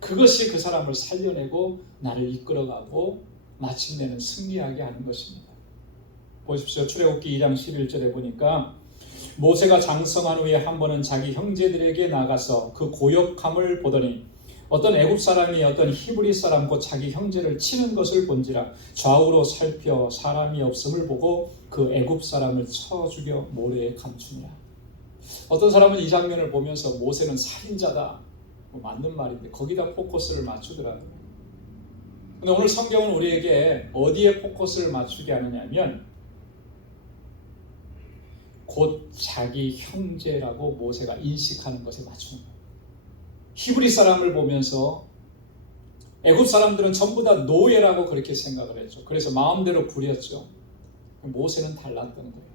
그것이 그 사람을 살려내고 나를 이끌어가고 마침내는 승리하게 하는 것입니다. 보십시오. 출애굽기 2장 11절에 보니까 모세가 장성한 후에 한 번은 자기 형제들에게 나가서 그 고역함을 보더니 어떤 애굽 사람이 어떤 히브리 사람 곧 자기 형제를 치는 것을 본지라 좌우로 살펴 사람이 없음을 보고 그 애굽 사람을 쳐 죽여 모래에 감추니라. 어떤 사람은 이 장면을 보면서 모세는 살인자다, 맞는 말인데 거기다 포커스를 맞추더라고요. 근데 오늘 성경은 우리에게 어디에 포커스를 맞추게 하느냐면 곧 자기 형제라고 모세가 인식하는 것에 맞추는 거예요. 히브리 사람을 보면서 애굽 사람들은 전부 다 노예라고 그렇게 생각을 했죠. 그래서 마음대로 부렸죠. 모세는 달랐던 거예요.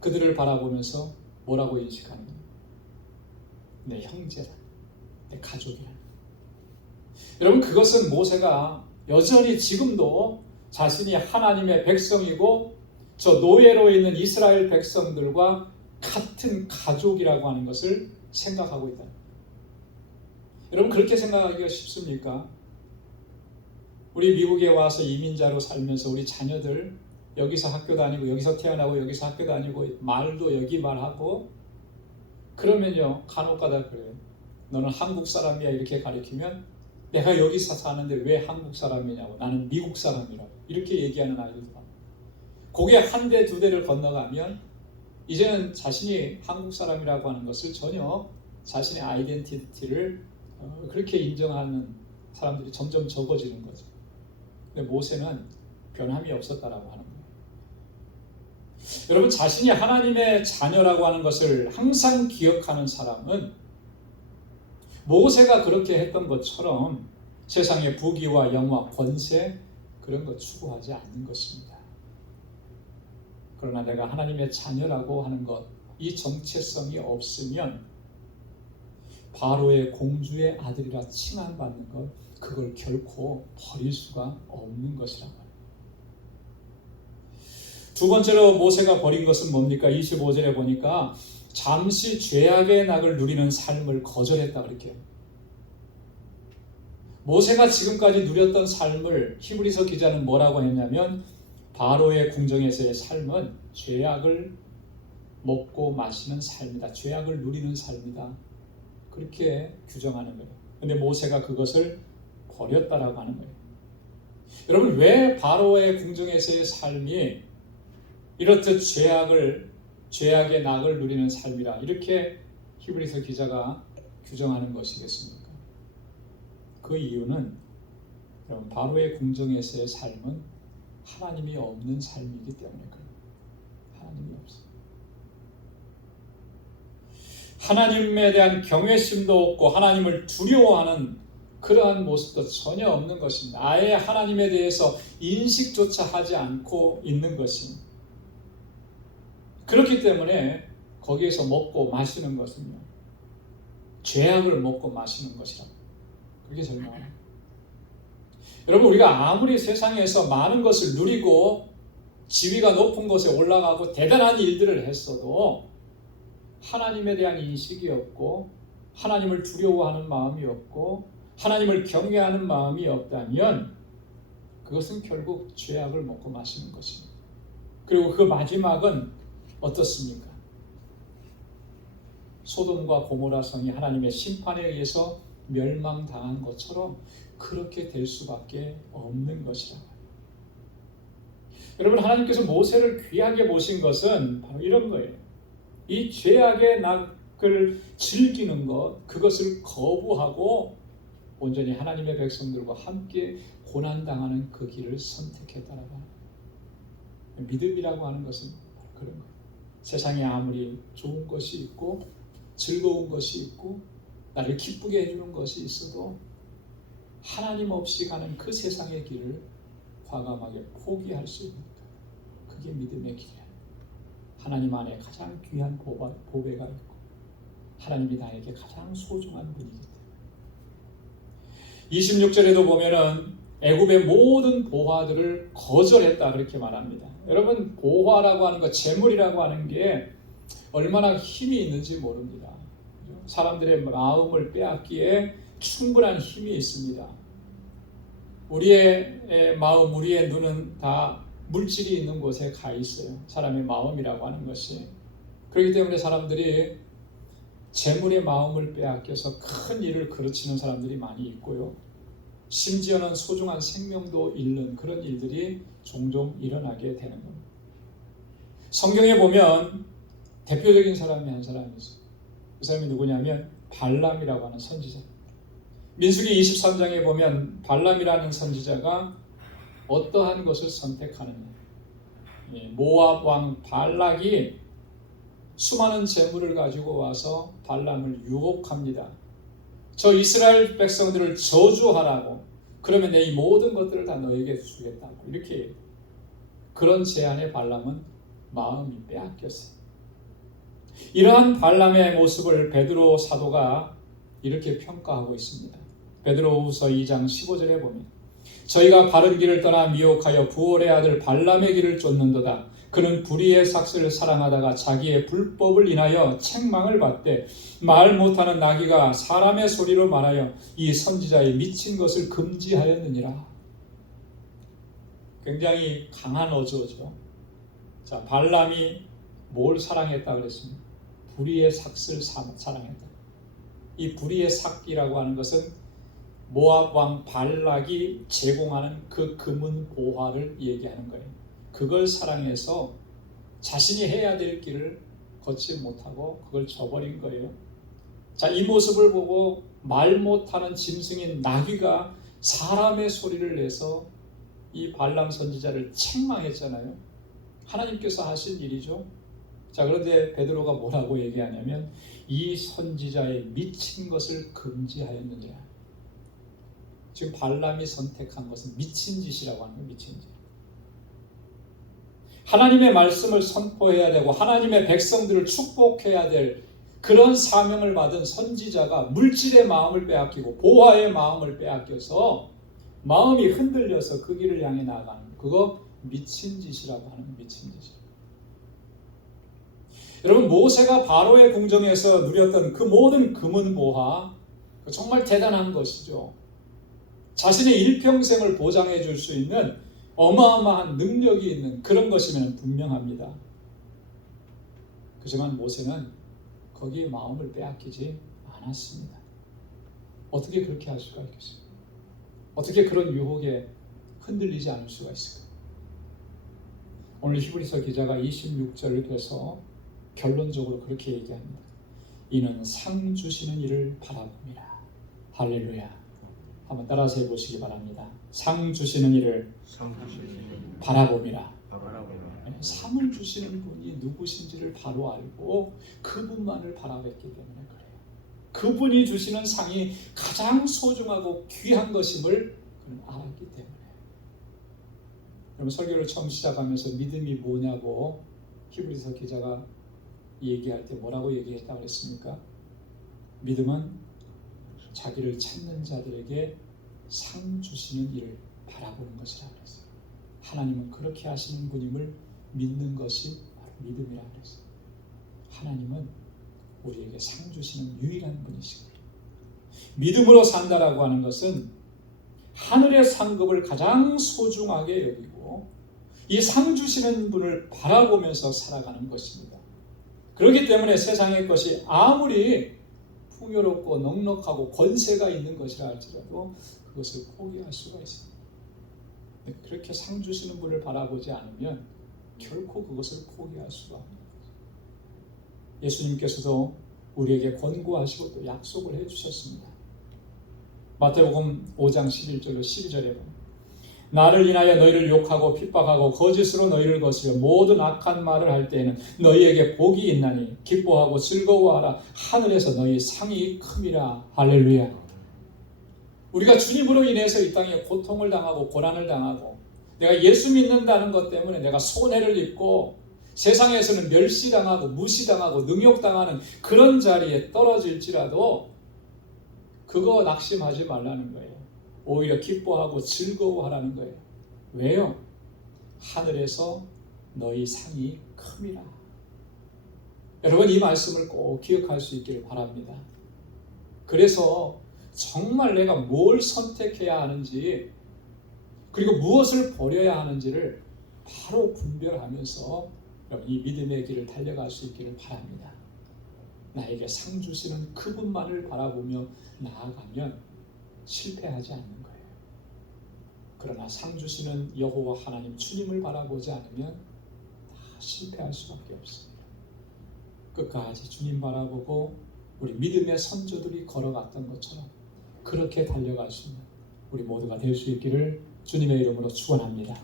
그들을 바라보면서 뭐라고 인식하는 거예요? 내 형제라, 내 가족이라. 여러분, 그것은 모세가 여전히 지금도 자신이 하나님의 백성이고 저 노예로 있는 이스라엘 백성들과 같은 가족이라고 하는 것을 생각하고 있다. 여러분, 그렇게 생각하기가 쉽습니까? 우리 미국에 와서 이민자로 살면서 우리 자녀들 여기서 학교 다니고 여기서 태어나고 여기서 학교 다니고 말도 여기 말하고 그러면요, 간혹가다 그래요. 너는 한국 사람이야 이렇게 가르치면 내가 여기서 사는데 왜 한국 사람이냐고, 나는 미국 사람이라고 이렇게 얘기하는 아이들도 많아요. 고개 한 대 두 대를 건너가면 이제는 자신이 한국 사람이라고 하는 것을 전혀 자신의 아이덴티티를 그렇게 인정하는 사람들이 점점 적어지는 거죠. 근데 모세는 변함이 없었다라고 하는 거예요. 여러분, 자신이 하나님의 자녀라고 하는 것을 항상 기억하는 사람은 모세가 그렇게 했던 것처럼 세상의 부귀와 영화, 권세 그런 것 추구하지 않는 것입니다. 그러나 내가 하나님의 자녀라고 하는 것, 이 정체성이 없으면 바로의 공주의 아들이라 칭함받는 것, 그걸 결코 버릴 수가 없는 것이라고 합니다. 두 번째로 모세가 버린 것은 뭡니까? 25절에 보니까 잠시 죄악의 낙을 누리는 삶을 거절했다 그렇게. 모세가 지금까지 누렸던 삶을 히브리서 기자는 뭐라고 했냐면 바로의 궁정에서의 삶은 죄악을 먹고 마시는 삶이다. 죄악을 누리는 삶이다. 그렇게 규정하는 거예요. 근데 모세가 그것을 버렸다라고 하는 거예요. 여러분, 왜 바로의 궁정에서의 삶이 이렇듯 죄악의 낙을 누리는 삶이라 이렇게 히브리서 기자가 규정하는 것이겠습니까? 그 이유는 여러분, 바로의 궁정에서의 삶은 하나님이 없는 삶이기 때문에 그래요. 하나님이 없어요. 하나님에 대한 경외심도 없고 하나님을 두려워하는 그러한 모습도 전혀 없는 것입니다. 아예 하나님에 대해서 인식조차 하지 않고 있는 것입니다. 그렇기 때문에 거기에서 먹고 마시는 것은요, 죄악을 먹고 마시는 것이라고 그렇게 설명합니다. 여러분, 우리가 아무리 세상에서 많은 것을 누리고 지위가 높은 곳에 올라가고 대단한 일들을 했어도 하나님에 대한 인식이 없고 하나님을 두려워하는 마음이 없고 하나님을 경외하는 마음이 없다면 그것은 결국 죄악을 먹고 마시는 것입니다. 그리고 그 마지막은 어떻습니까? 소돔과 고모라 성이 하나님의 심판에 의해서 멸망당한 것처럼 그렇게 될 수밖에 없는 것이라고. 여러분, 하나님께서 모세를 귀하게 모신 것은 바로 이런 거예요. 이 죄악의 낙을 즐기는 것, 그것을 거부하고 온전히 하나님의 백성들과 함께 고난당하는 그 길을 선택했다라고 하는 거예요. 믿음이라고 하는 것은 그런 거예요. 세상에 아무리 좋은 것이 있고 즐거운 것이 있고 나를 기쁘게 해주는 것이 있어도 하나님 없이 가는 그 세상의 길을 과감하게 포기할 수 있는 것. 그게 믿음의 길이에요. 하나님 안에 가장 귀한 보배가 있고 하나님이 나에게 가장 소중한 분이기 때문에. 26절에도 보면은 애굽의 모든 보화들을 거절했다 그렇게 말합니다. 여러분, 보화라고 하는 것, 재물이라고 하는 게 얼마나 힘이 있는지 모릅니다. 사람들의 마음을 빼앗기에 충분한 힘이 있습니다. 우리의 마음, 우리의 눈은 다 물질이 있는 곳에 가 있어요. 사람의 마음이라고 하는 것이. 그렇기 때문에 사람들이 재물의 마음을 빼앗겨서 큰 일을 그르치는 사람들이 많이 있고요. 심지어는 소중한 생명도 잃는 그런 일들이 종종 일어나게 되는 겁니다. 성경에 보면 대표적인 사람이 한 사람이 있어요. 그 사람이 누구냐면 발람이라고 하는 선지자. 민수기 23장에 보면 발람이라는 선지자가 어떠한 것을 선택하느냐. 모압 왕 발락이 수많은 재물을 가지고 와서 발람을 유혹합니다. 저 이스라엘 백성들을 저주하라고. 그러면 내 이 모든 것들을 다 너에게 주겠다고. 이렇게 그런 제안에 발람은 마음이 빼앗겼어요. 이러한 발람의 모습을 베드로 사도가 이렇게 평가하고 있습니다. 베드로후서 2장 15절에 보면 저희가 바른 길을 떠나 미혹하여 부올의 아들 발람의 길을 쫓는도다. 그는 불의의 삭슬을 사랑하다가 자기의 불법을 인하여 책망을 받되 말 못하는 나귀가 사람의 소리로 말하여 이 선지자의 미친 것을 금지하였느니라. 굉장히 강한 어조죠. 자, 발람이 뭘 사랑했다 그랬습니까? 불의의 삭슬을 사랑했다. 이 불의의 삭이라고 하는 것은 모압 왕 발락이 제공하는 그 금은 보화를 얘기하는 거예요. 그걸 사랑해서 자신이 해야 될 길을 걷지 못하고 그걸 저버린 거예요. 자, 이 모습을 보고 말 못하는 짐승인 나귀가 사람의 소리를 내서 이 발람 선지자를 책망했잖아요. 하나님께서 하신 일이죠. 자, 그런데 베드로가 뭐라고 얘기하냐면 이 선지자의 미친 것을 금지하였느니라. 지금 발람이 선택한 것은 미친 짓이라고 하는 거예요. 미친 짓. 하나님의 말씀을 선포해야 되고 하나님의 백성들을 축복해야 될 그런 사명을 받은 선지자가 물질의 마음을 빼앗기고 보화의 마음을 빼앗겨서 마음이 흔들려서 그 길을 향해 나아가는 그거 미친 짓이라고 하는 미친 짓. 여러분, 모세가 바로의 궁정에서 누렸던 그 모든 금은 보화 정말 대단한 것이죠. 자신의 일평생을 보장해 줄 수 있는 어마어마한 능력이 있는 그런 것이면 분명합니다. 그렇지만 모세는 거기에 마음을 빼앗기지 않았습니다. 어떻게 그렇게 할 수가 있겠습니까? 어떻게 그런 유혹에 흔들리지 않을 수가 있을까요? 오늘 히브리서 기자가 26절을 펴서 결론적으로 그렇게 얘기합니다. 이는 상 주시는 이를 바라봅니다. 할렐루야. 한번 따라서 해보시기 바랍니다. 상 주시는 이를 바라봅니다. 상을 주시는 분이 누구신지를 바로 알고 그분만을 바라봤기 때문에 그래요. 그분이 주시는 상이 가장 소중하고 귀한 것임을 그는 알았기 때문에. 여러분, 설교를 처음 시작하면서 믿음이 뭐냐고 히브리서 기자가 얘기할 때 뭐라고 얘기했다고 그랬습니까? 믿음은 자기를 찾는 자들에게 상 주시는 일을 바라보는 것이라고 그랬어요. 하나님은 그렇게 하시는 분임을 믿는 것이 바로 믿음이라고 그랬어요. 하나님은 우리에게 상 주시는 유일한 분이시고, 믿음으로 산다라고 하는 것은 하늘의 상급을 가장 소중하게 여기고 이 상 주시는 분을 바라보면서 살아가는 것입니다. 그렇기 때문에 세상의 것이 아무리 풍요롭고 넉넉하고 권세가 있는 것이라 할지라도 그것을 포기할 수가 있습니다. 그렇게 상 주시는 분을 바라보지 않으면 결코 그것을 포기할 수가 없는 거죠. 예수님께서도 우리에게 권고하시고 또 약속을 해주셨습니다. 마태복음 5장 11절로 12절에 보면 나를 인하여 너희를 욕하고 핍박하고 거짓으로 너희를 거스려 모든 악한 말을 할 때에는 너희에게 복이 있나니 기뻐하고 즐거워하라. 하늘에서 너희 상이 큼이라. 할렐루야. 우리가 주님으로 인해서 이 땅에 고통을 당하고 고난을 당하고 내가 예수 믿는다는 것 때문에 내가 손해를 입고 세상에서는 멸시당하고 무시당하고 능욕당하는 그런 자리에 떨어질지라도 그거 낙심하지 말라는 거예요. 오히려 기뻐하고 즐거워하라는 거예요. 왜요? 하늘에서 너희 상이 큼이라. 여러분, 이 말씀을 꼭 기억할 수 있기를 바랍니다. 그래서 정말 내가 뭘 선택해야 하는지, 그리고 무엇을 버려야 하는지를 바로 분별하면서 이 믿음의 길을 달려갈 수 있기를 바랍니다. 나에게 상 주시는 그분만을 바라보며 나아가면 실패하지 않는 거예요. 그러나 상 주시는 여호와 하나님 주님을 바라보지 않으면 다 실패할 수밖에 없습니다. 끝까지 주님 바라보고 우리 믿음의 선조들이 걸어갔던 것처럼 그렇게 달려갈 수 있는 우리 모두가 될 수 있기를 주님의 이름으로 축원합니다.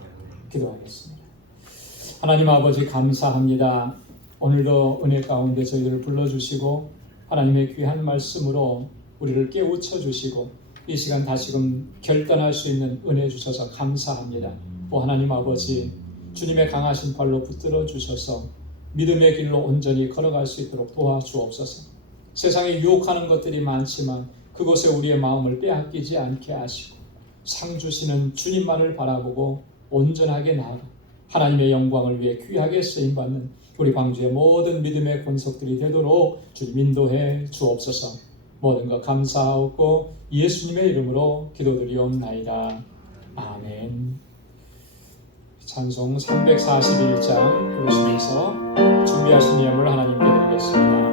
기도하겠습니다. 하나님 아버지 감사합니다. 오늘도 은혜 가운데 저희들을 불러주시고 하나님의 귀한 말씀으로 우리를 깨우쳐 주시고 이 시간 다시금 결단할 수 있는 은혜 주셔서 감사합니다. 하나님 아버지, 주님의 강하신 발로 붙들어 주셔서 믿음의 길로 온전히 걸어갈 수 있도록 도와주옵소서. 세상에 유혹하는 것들이 많지만 그곳에 우리의 마음을 빼앗기지 않게 하시고 상 주시는 주님만을 바라보고 온전하게 나아가 하나님의 영광을 위해 귀하게 쓰임받는 우리 광주의 모든 믿음의 권속들이 되도록 주님 인도해 주옵소서. 모든 것 감사하고 예수님의 이름으로 기도드리옵나이다. 아멘. 찬송 341장 부르시면서 준비하신 예물 하나님께 드리겠습니다.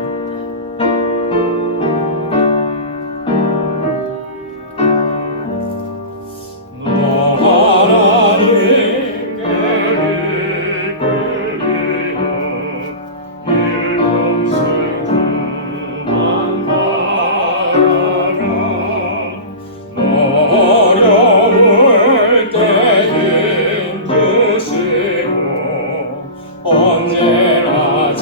언제나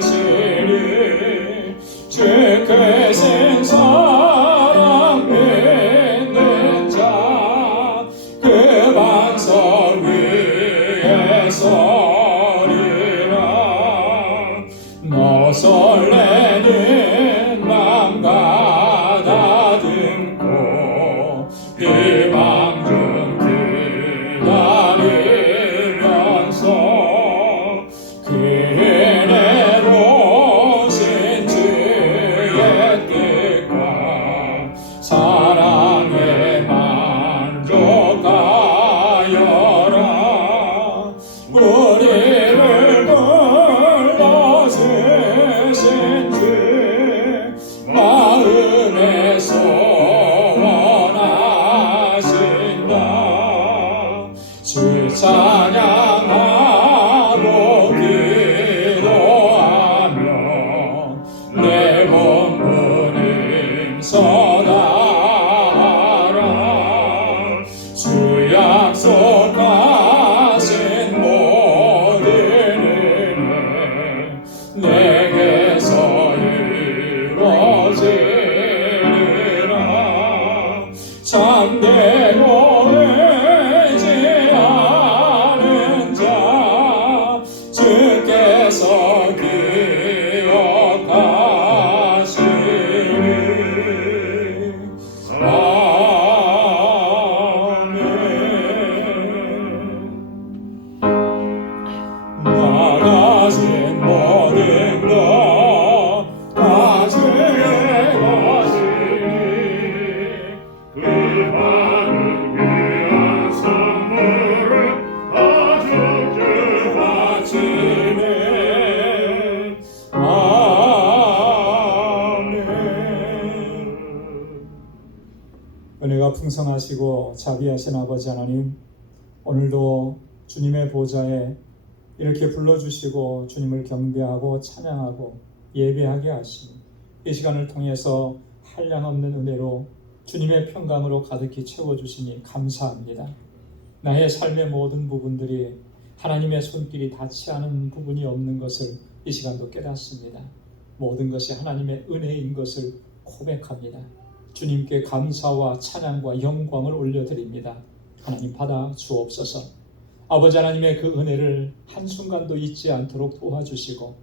지켜주시니 주 크신 사랑 믿는 자 그 반석 위에 서리라. 너 설레는 맘 가다듬고 비방 중 기다리면서 그 은혜로우신 주의 뜻과 사랑에 만족하여라. 우리를 불러주신 주 마음에 소원하신다. 주 찬양하고 기도하며 내 몸부림 서다하라. 주 약속하신 모든 은혜 내게서 이루어지리라. 참되고 의지하는 자 주께서 기억하시리. 아멘. 나 가진 모든 것 다 주의 것이니 그 많은 귀한 선물을 다 주께 바치네. 아멘. 은혜가 풍성하시고 자비하신 아버지 하나님, 오늘도 주님의 보좌에 이렇게 불러주시고 주님을 경배하고 찬양하고 예배하게 하시니 이 시간을 통해서 한량없는 은혜로 주님의 평강으로 가득히 채워주시니 감사합니다. 나의 삶의 모든 부분들이 하나님의 손길이 닿지 않은 부분이 없는 것을 이 시간도 깨닫습니다. 모든 것이 하나님의 은혜인 것을 고백합니다. 주님께 감사와 찬양과 영광을 올려드립니다. 하나님 받아 주옵소서. 아버지 하나님의 그 은혜를 한순간도 잊지 않도록 도와주시고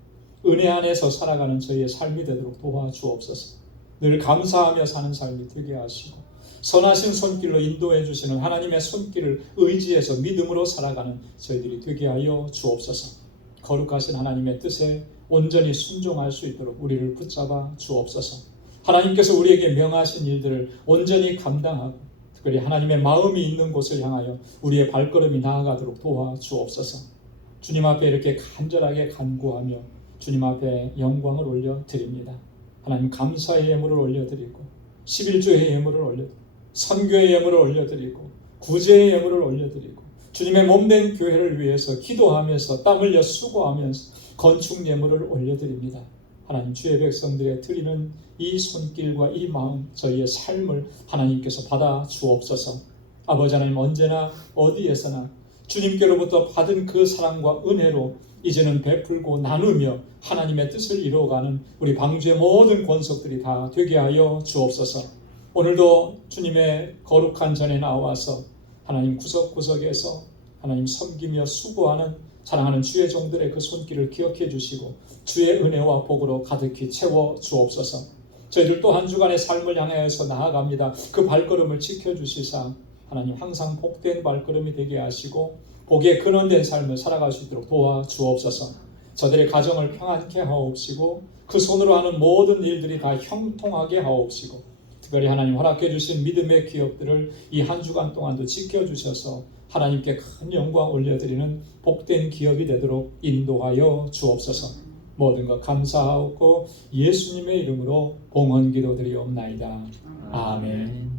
은혜 안에서 살아가는 저희의 삶이 되도록 도와주옵소서. 늘 감사하며 사는 삶이 되게 하시고 선하신 손길로 인도해 주시는 하나님의 손길을 의지해서 믿음으로 살아가는 저희들이 되게 하여 주옵소서. 거룩하신 하나님의 뜻에 온전히 순종할 수 있도록 우리를 붙잡아 주옵소서. 하나님께서 우리에게 명하신 일들을 온전히 감당하고 특별히 하나님의 마음이 있는 곳을 향하여 우리의 발걸음이 나아가도록 도와주옵소서. 주님 앞에 이렇게 간절하게 간구하며 주님 앞에 영광을 올려드립니다. 하나님 감사의 예물을 올려드리고 11조의 예물을 올려드리고 선교의 예물을 올려드리고 구제의 예물을 올려드리고 주님의 몸된 교회를 위해서 기도하면서 땀 흘려 수고하면서 건축 예물을 올려드립니다. 하나님 주의 백성들의 드리는 이 손길과 이 마음 저희의 삶을 하나님께서 받아 주옵소서. 아버지 하나님 언제나 어디에서나 주님께로부터 받은 그 사랑과 은혜로 이제는 베풀고 나누며 하나님의 뜻을 이루어가는 우리 방주의 모든 권속들이 다 되게 하여 주옵소서. 오늘도 주님의 거룩한 전에 나와서 하나님 구석구석에서 하나님 섬기며 수고하는 사랑하는 주의 종들의 그 손길을 기억해 주시고 주의 은혜와 복으로 가득히 채워 주옵소서. 저희들 또 한 주간의 삶을 향하여서 나아갑니다. 그 발걸음을 지켜주시사 하나님 항상 복된 발걸음이 되게 하시고 복에 근원된 삶을 살아갈 수 있도록 도와주옵소서. 저들의 가정을 평안케 하옵시고 그 손으로 하는 모든 일들이 다 형통하게 하옵시고 특별히 하나님 허락해 주신 믿음의 기업들을 이 한 주간 동안도 지켜주셔서 하나님께 큰 영광 올려드리는 복된 기업이 되도록 인도하여 주옵소서. 모든 것 감사하고 예수님의 이름으로 봉헌 기도드리옵나이다. 아멘.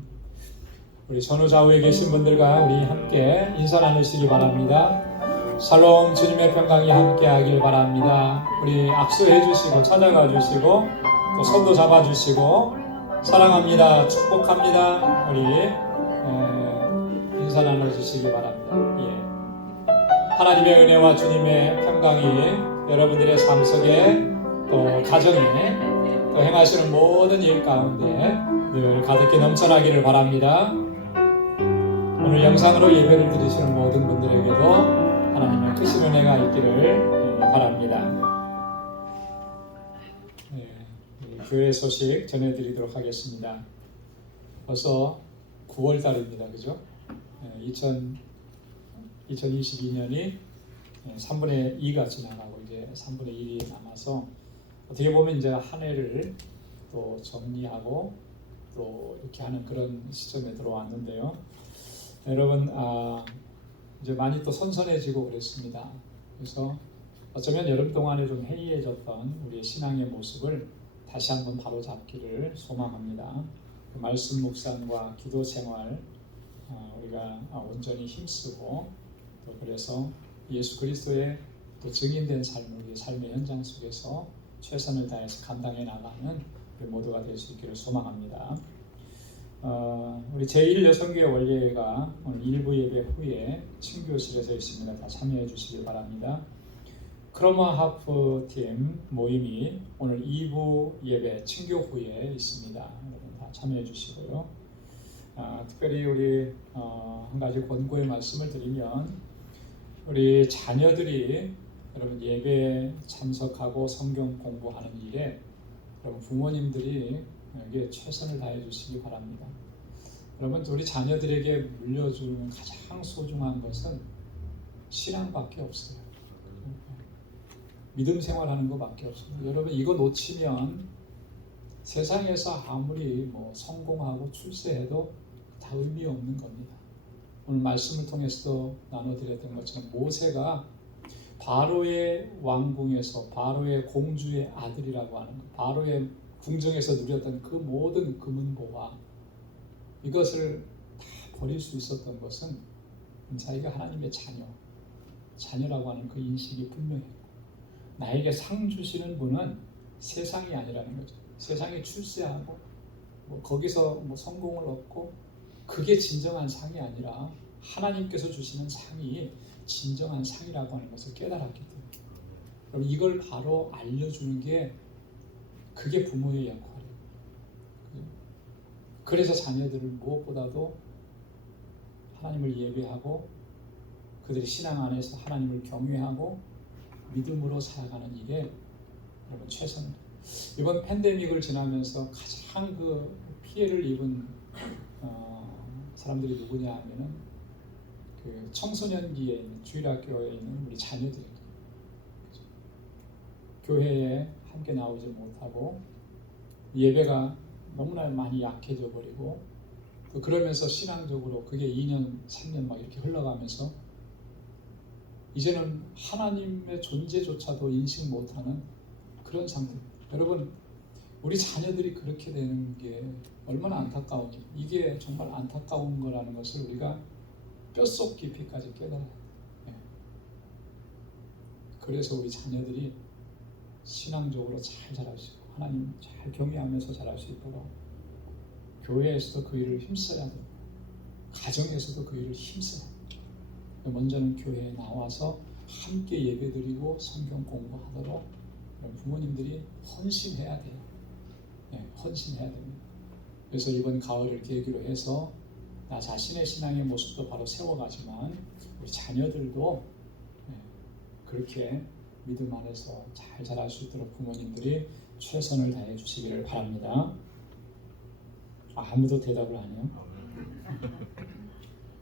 우리 선우좌우에 계신 분들과 우리 함께 인사 나누시기 바랍니다. 샬롬 주님의 평강이 함께하길 바랍니다. 우리 악수해 주시고 찾아가 주시고 또 손도 잡아 주시고 사랑합니다. 축복합니다. 우리 인사 나눠주시기 바랍니다. 하나님의 은혜와 주님의 평강이 여러분들의 삶 속에 또 가정에 또 행하시는 모든 일 가운데 늘 가득히 넘쳐나기를 바랍니다. 오늘 영상으로 예배를 드리시는 모든 분들에게도 하나님의 크신 은혜가 있기를 바랍니다. 교회 소식 전해드리도록 하겠습니다. 벌써 9월 달입니다. 그죠? 2022년이 3분의 2가 지나가고 이제 3분의 1이 남아서 어떻게 보면 이제 한 해를 또 정리하고 또 이렇게 하는 그런 시점에 들어왔는데요. 여러분 이제 많이 또 선선해지고 그랬습니다. 그래서 어쩌면 여름 동안에 좀 해이해졌던 우리의 신앙의 모습을 다시 한번 바로잡기를 소망합니다. 그 말씀 묵상과 기도 생활 우리가 온전히 힘쓰고 또 그래서 예수 그리스도의 또 증인된 삶을 우리 삶의 현장 속에서 최선을 다해서 감당해 나가는 우리 모두가 될 수 있기를 소망합니다. 우리 제1여성교회 원례회가 오늘 1부 예배 후에 친교실에서 있습니다. 다 참여해 주시기 바랍니다. 크로마 하프 팀 모임이 오늘 2부 예배 친교 후에 있습니다. 여러분 다 참여해 주시고요. 특별히 우리 한 가지 권고의 말씀을 드리면 우리 자녀들이 여러분 예배에 참석하고 성경 공부하는 일에 여러분 부모님들이 여기에 최선을 다해 주시기 바랍니다. 여러분 우리 자녀들에게 물려주는 가장 소중한 것은 신앙밖에 없어요. 믿음 생활하는 것밖에 없습니다. 여러분 이거 놓치면 세상에서 아무리 성공하고 출세해도 다 의미 없는 겁니다. 오늘 말씀을 통해서도 나눠드렸던 것처럼 모세가 바로의 왕궁에서 바로의 공주의 아들이라고 하는 것, 바로의 궁정에서 누렸던 그 모든 금은보화 이것을 다 버릴 수 있었던 것은 자기가 하나님의 자녀라고 하는 그 인식이 분명했고 나에게 상 주시는 분은 세상이 아니라는 거죠. 세상에 출세하고 거기서 성공을 얻고 그게 진정한 상이 아니라 하나님께서 주시는 상이 진정한 상이라고 하는 것을 깨달았기 때문에 그럼 이걸 바로 알려주는 게 그게 부모의 역할이에요. 그래서 자녀들을 무엇보다도 하나님을 예배하고 그들이 신앙 안에서 하나님을 경외하고 믿음으로 살아가는 일에 여러분 최선을 이번 팬데믹을 지나면서 가장 그 피해를 입은 사람들이 누구냐 하면은 그 청소년기에 있는 주일학교에 있는 우리 자녀들이에요. 교회에 함께 나오지 못하고 예배가 너무나 많이 약해져 버리고 또 그러면서 신앙적으로 그게 2년, 3년 막 이렇게 흘러가면서 이제는 하나님의 존재조차도 인식 못하는 그런 상태. 여러분, 우리 자녀들이 그렇게 되는 게 얼마나 안타까운지, 이게 정말 안타까운 거라는 것을 우리가 뼛속 깊이까지 깨달아야 돼요. 그래서 우리 자녀들이 신앙적으로 잘 자랄 수 있고 하나님 잘 경외하면서 자랄 수 있도록 교회에서도 그 일을 힘써야 됩니다. 가정에서도 그 일을 힘써야 됩니다. 먼저는 교회에 나와서 함께 예배드리고 성경 공부하도록 부모님들이 헌신해야 돼요. 헌신해야 됩니다. 그래서 이번 가을을 계기로 해서 나 자신의 신앙의 모습도 바로 세워가지만 우리 자녀들도 그렇게 믿음 안에서 잘 자랄 수 있도록 부모님들이 최선을 다해 주시기를 바랍니다. 아무도 대답을 안 해요?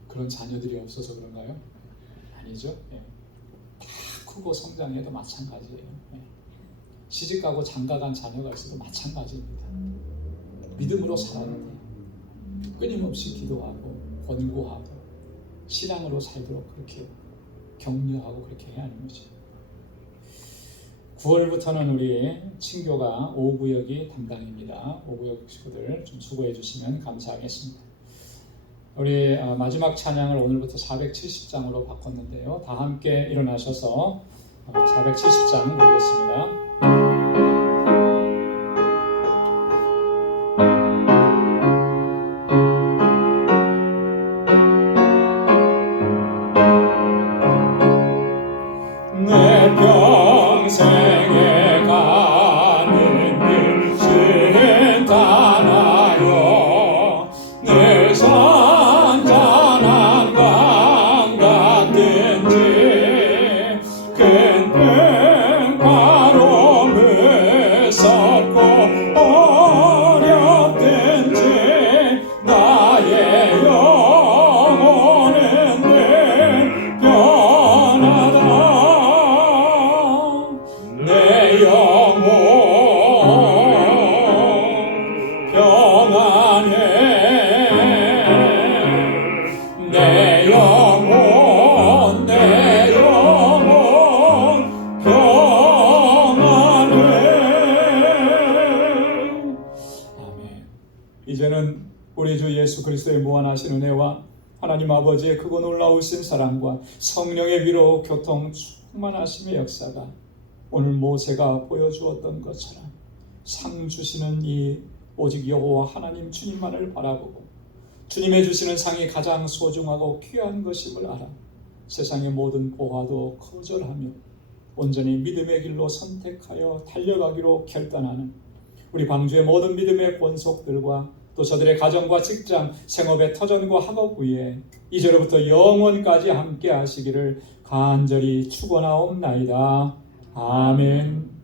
그런 자녀들이 없어서 그런가요? 아니죠. 다 크고 성장해도 마찬가지예요. 시집가고 장가간 자녀가 있어도 마찬가지입니다. 믿음으로 살아야 돼요. 끊임없이 기도하고 권고하고 신앙으로 살도록 그렇게 격려하고 그렇게 해야 하는 거죠. 9월부터는 우리 친교가 5구역이 담당입니다. 5구역 식구들 좀 수고해 주시면 감사하겠습니다. 우리 마지막 찬양을 오늘부터 470장으로 바꿨는데요. 다 함께 일어나셔서 470장 보겠습니다. 내 평생에 가는 길 신탄하여 늘 선전한 강 같든지 큰 평화로 무섭고 어렵든지 나의 영혼은 늘 변하다. 내 영혼 평안해. 내 영혼 평안해. 아멘. 이제는 우리 주 예수 그리스도의 무한하신 은혜와 하나님 아버지의 크고 놀라우신 사랑과 성령의 위로 교통 충만하심의 역사가 오늘 모세가 보여주었던 것처럼 상 주시는 이 오직 여호와 하나님 주님만을 바라보고 주님의 주시는 상이 가장 소중하고 귀한 것임을 알아 세상의 모든 보화도 거절하며 온전히 믿음의 길로 선택하여 달려가기로 결단하는 우리 광주의 모든 믿음의 권속들과 또 저들의 가정과 직장, 생업의 터전과 학업 위에 이제로부터 영원까지 함께 하시기를 간절히 축원하옵나이다. 아멘.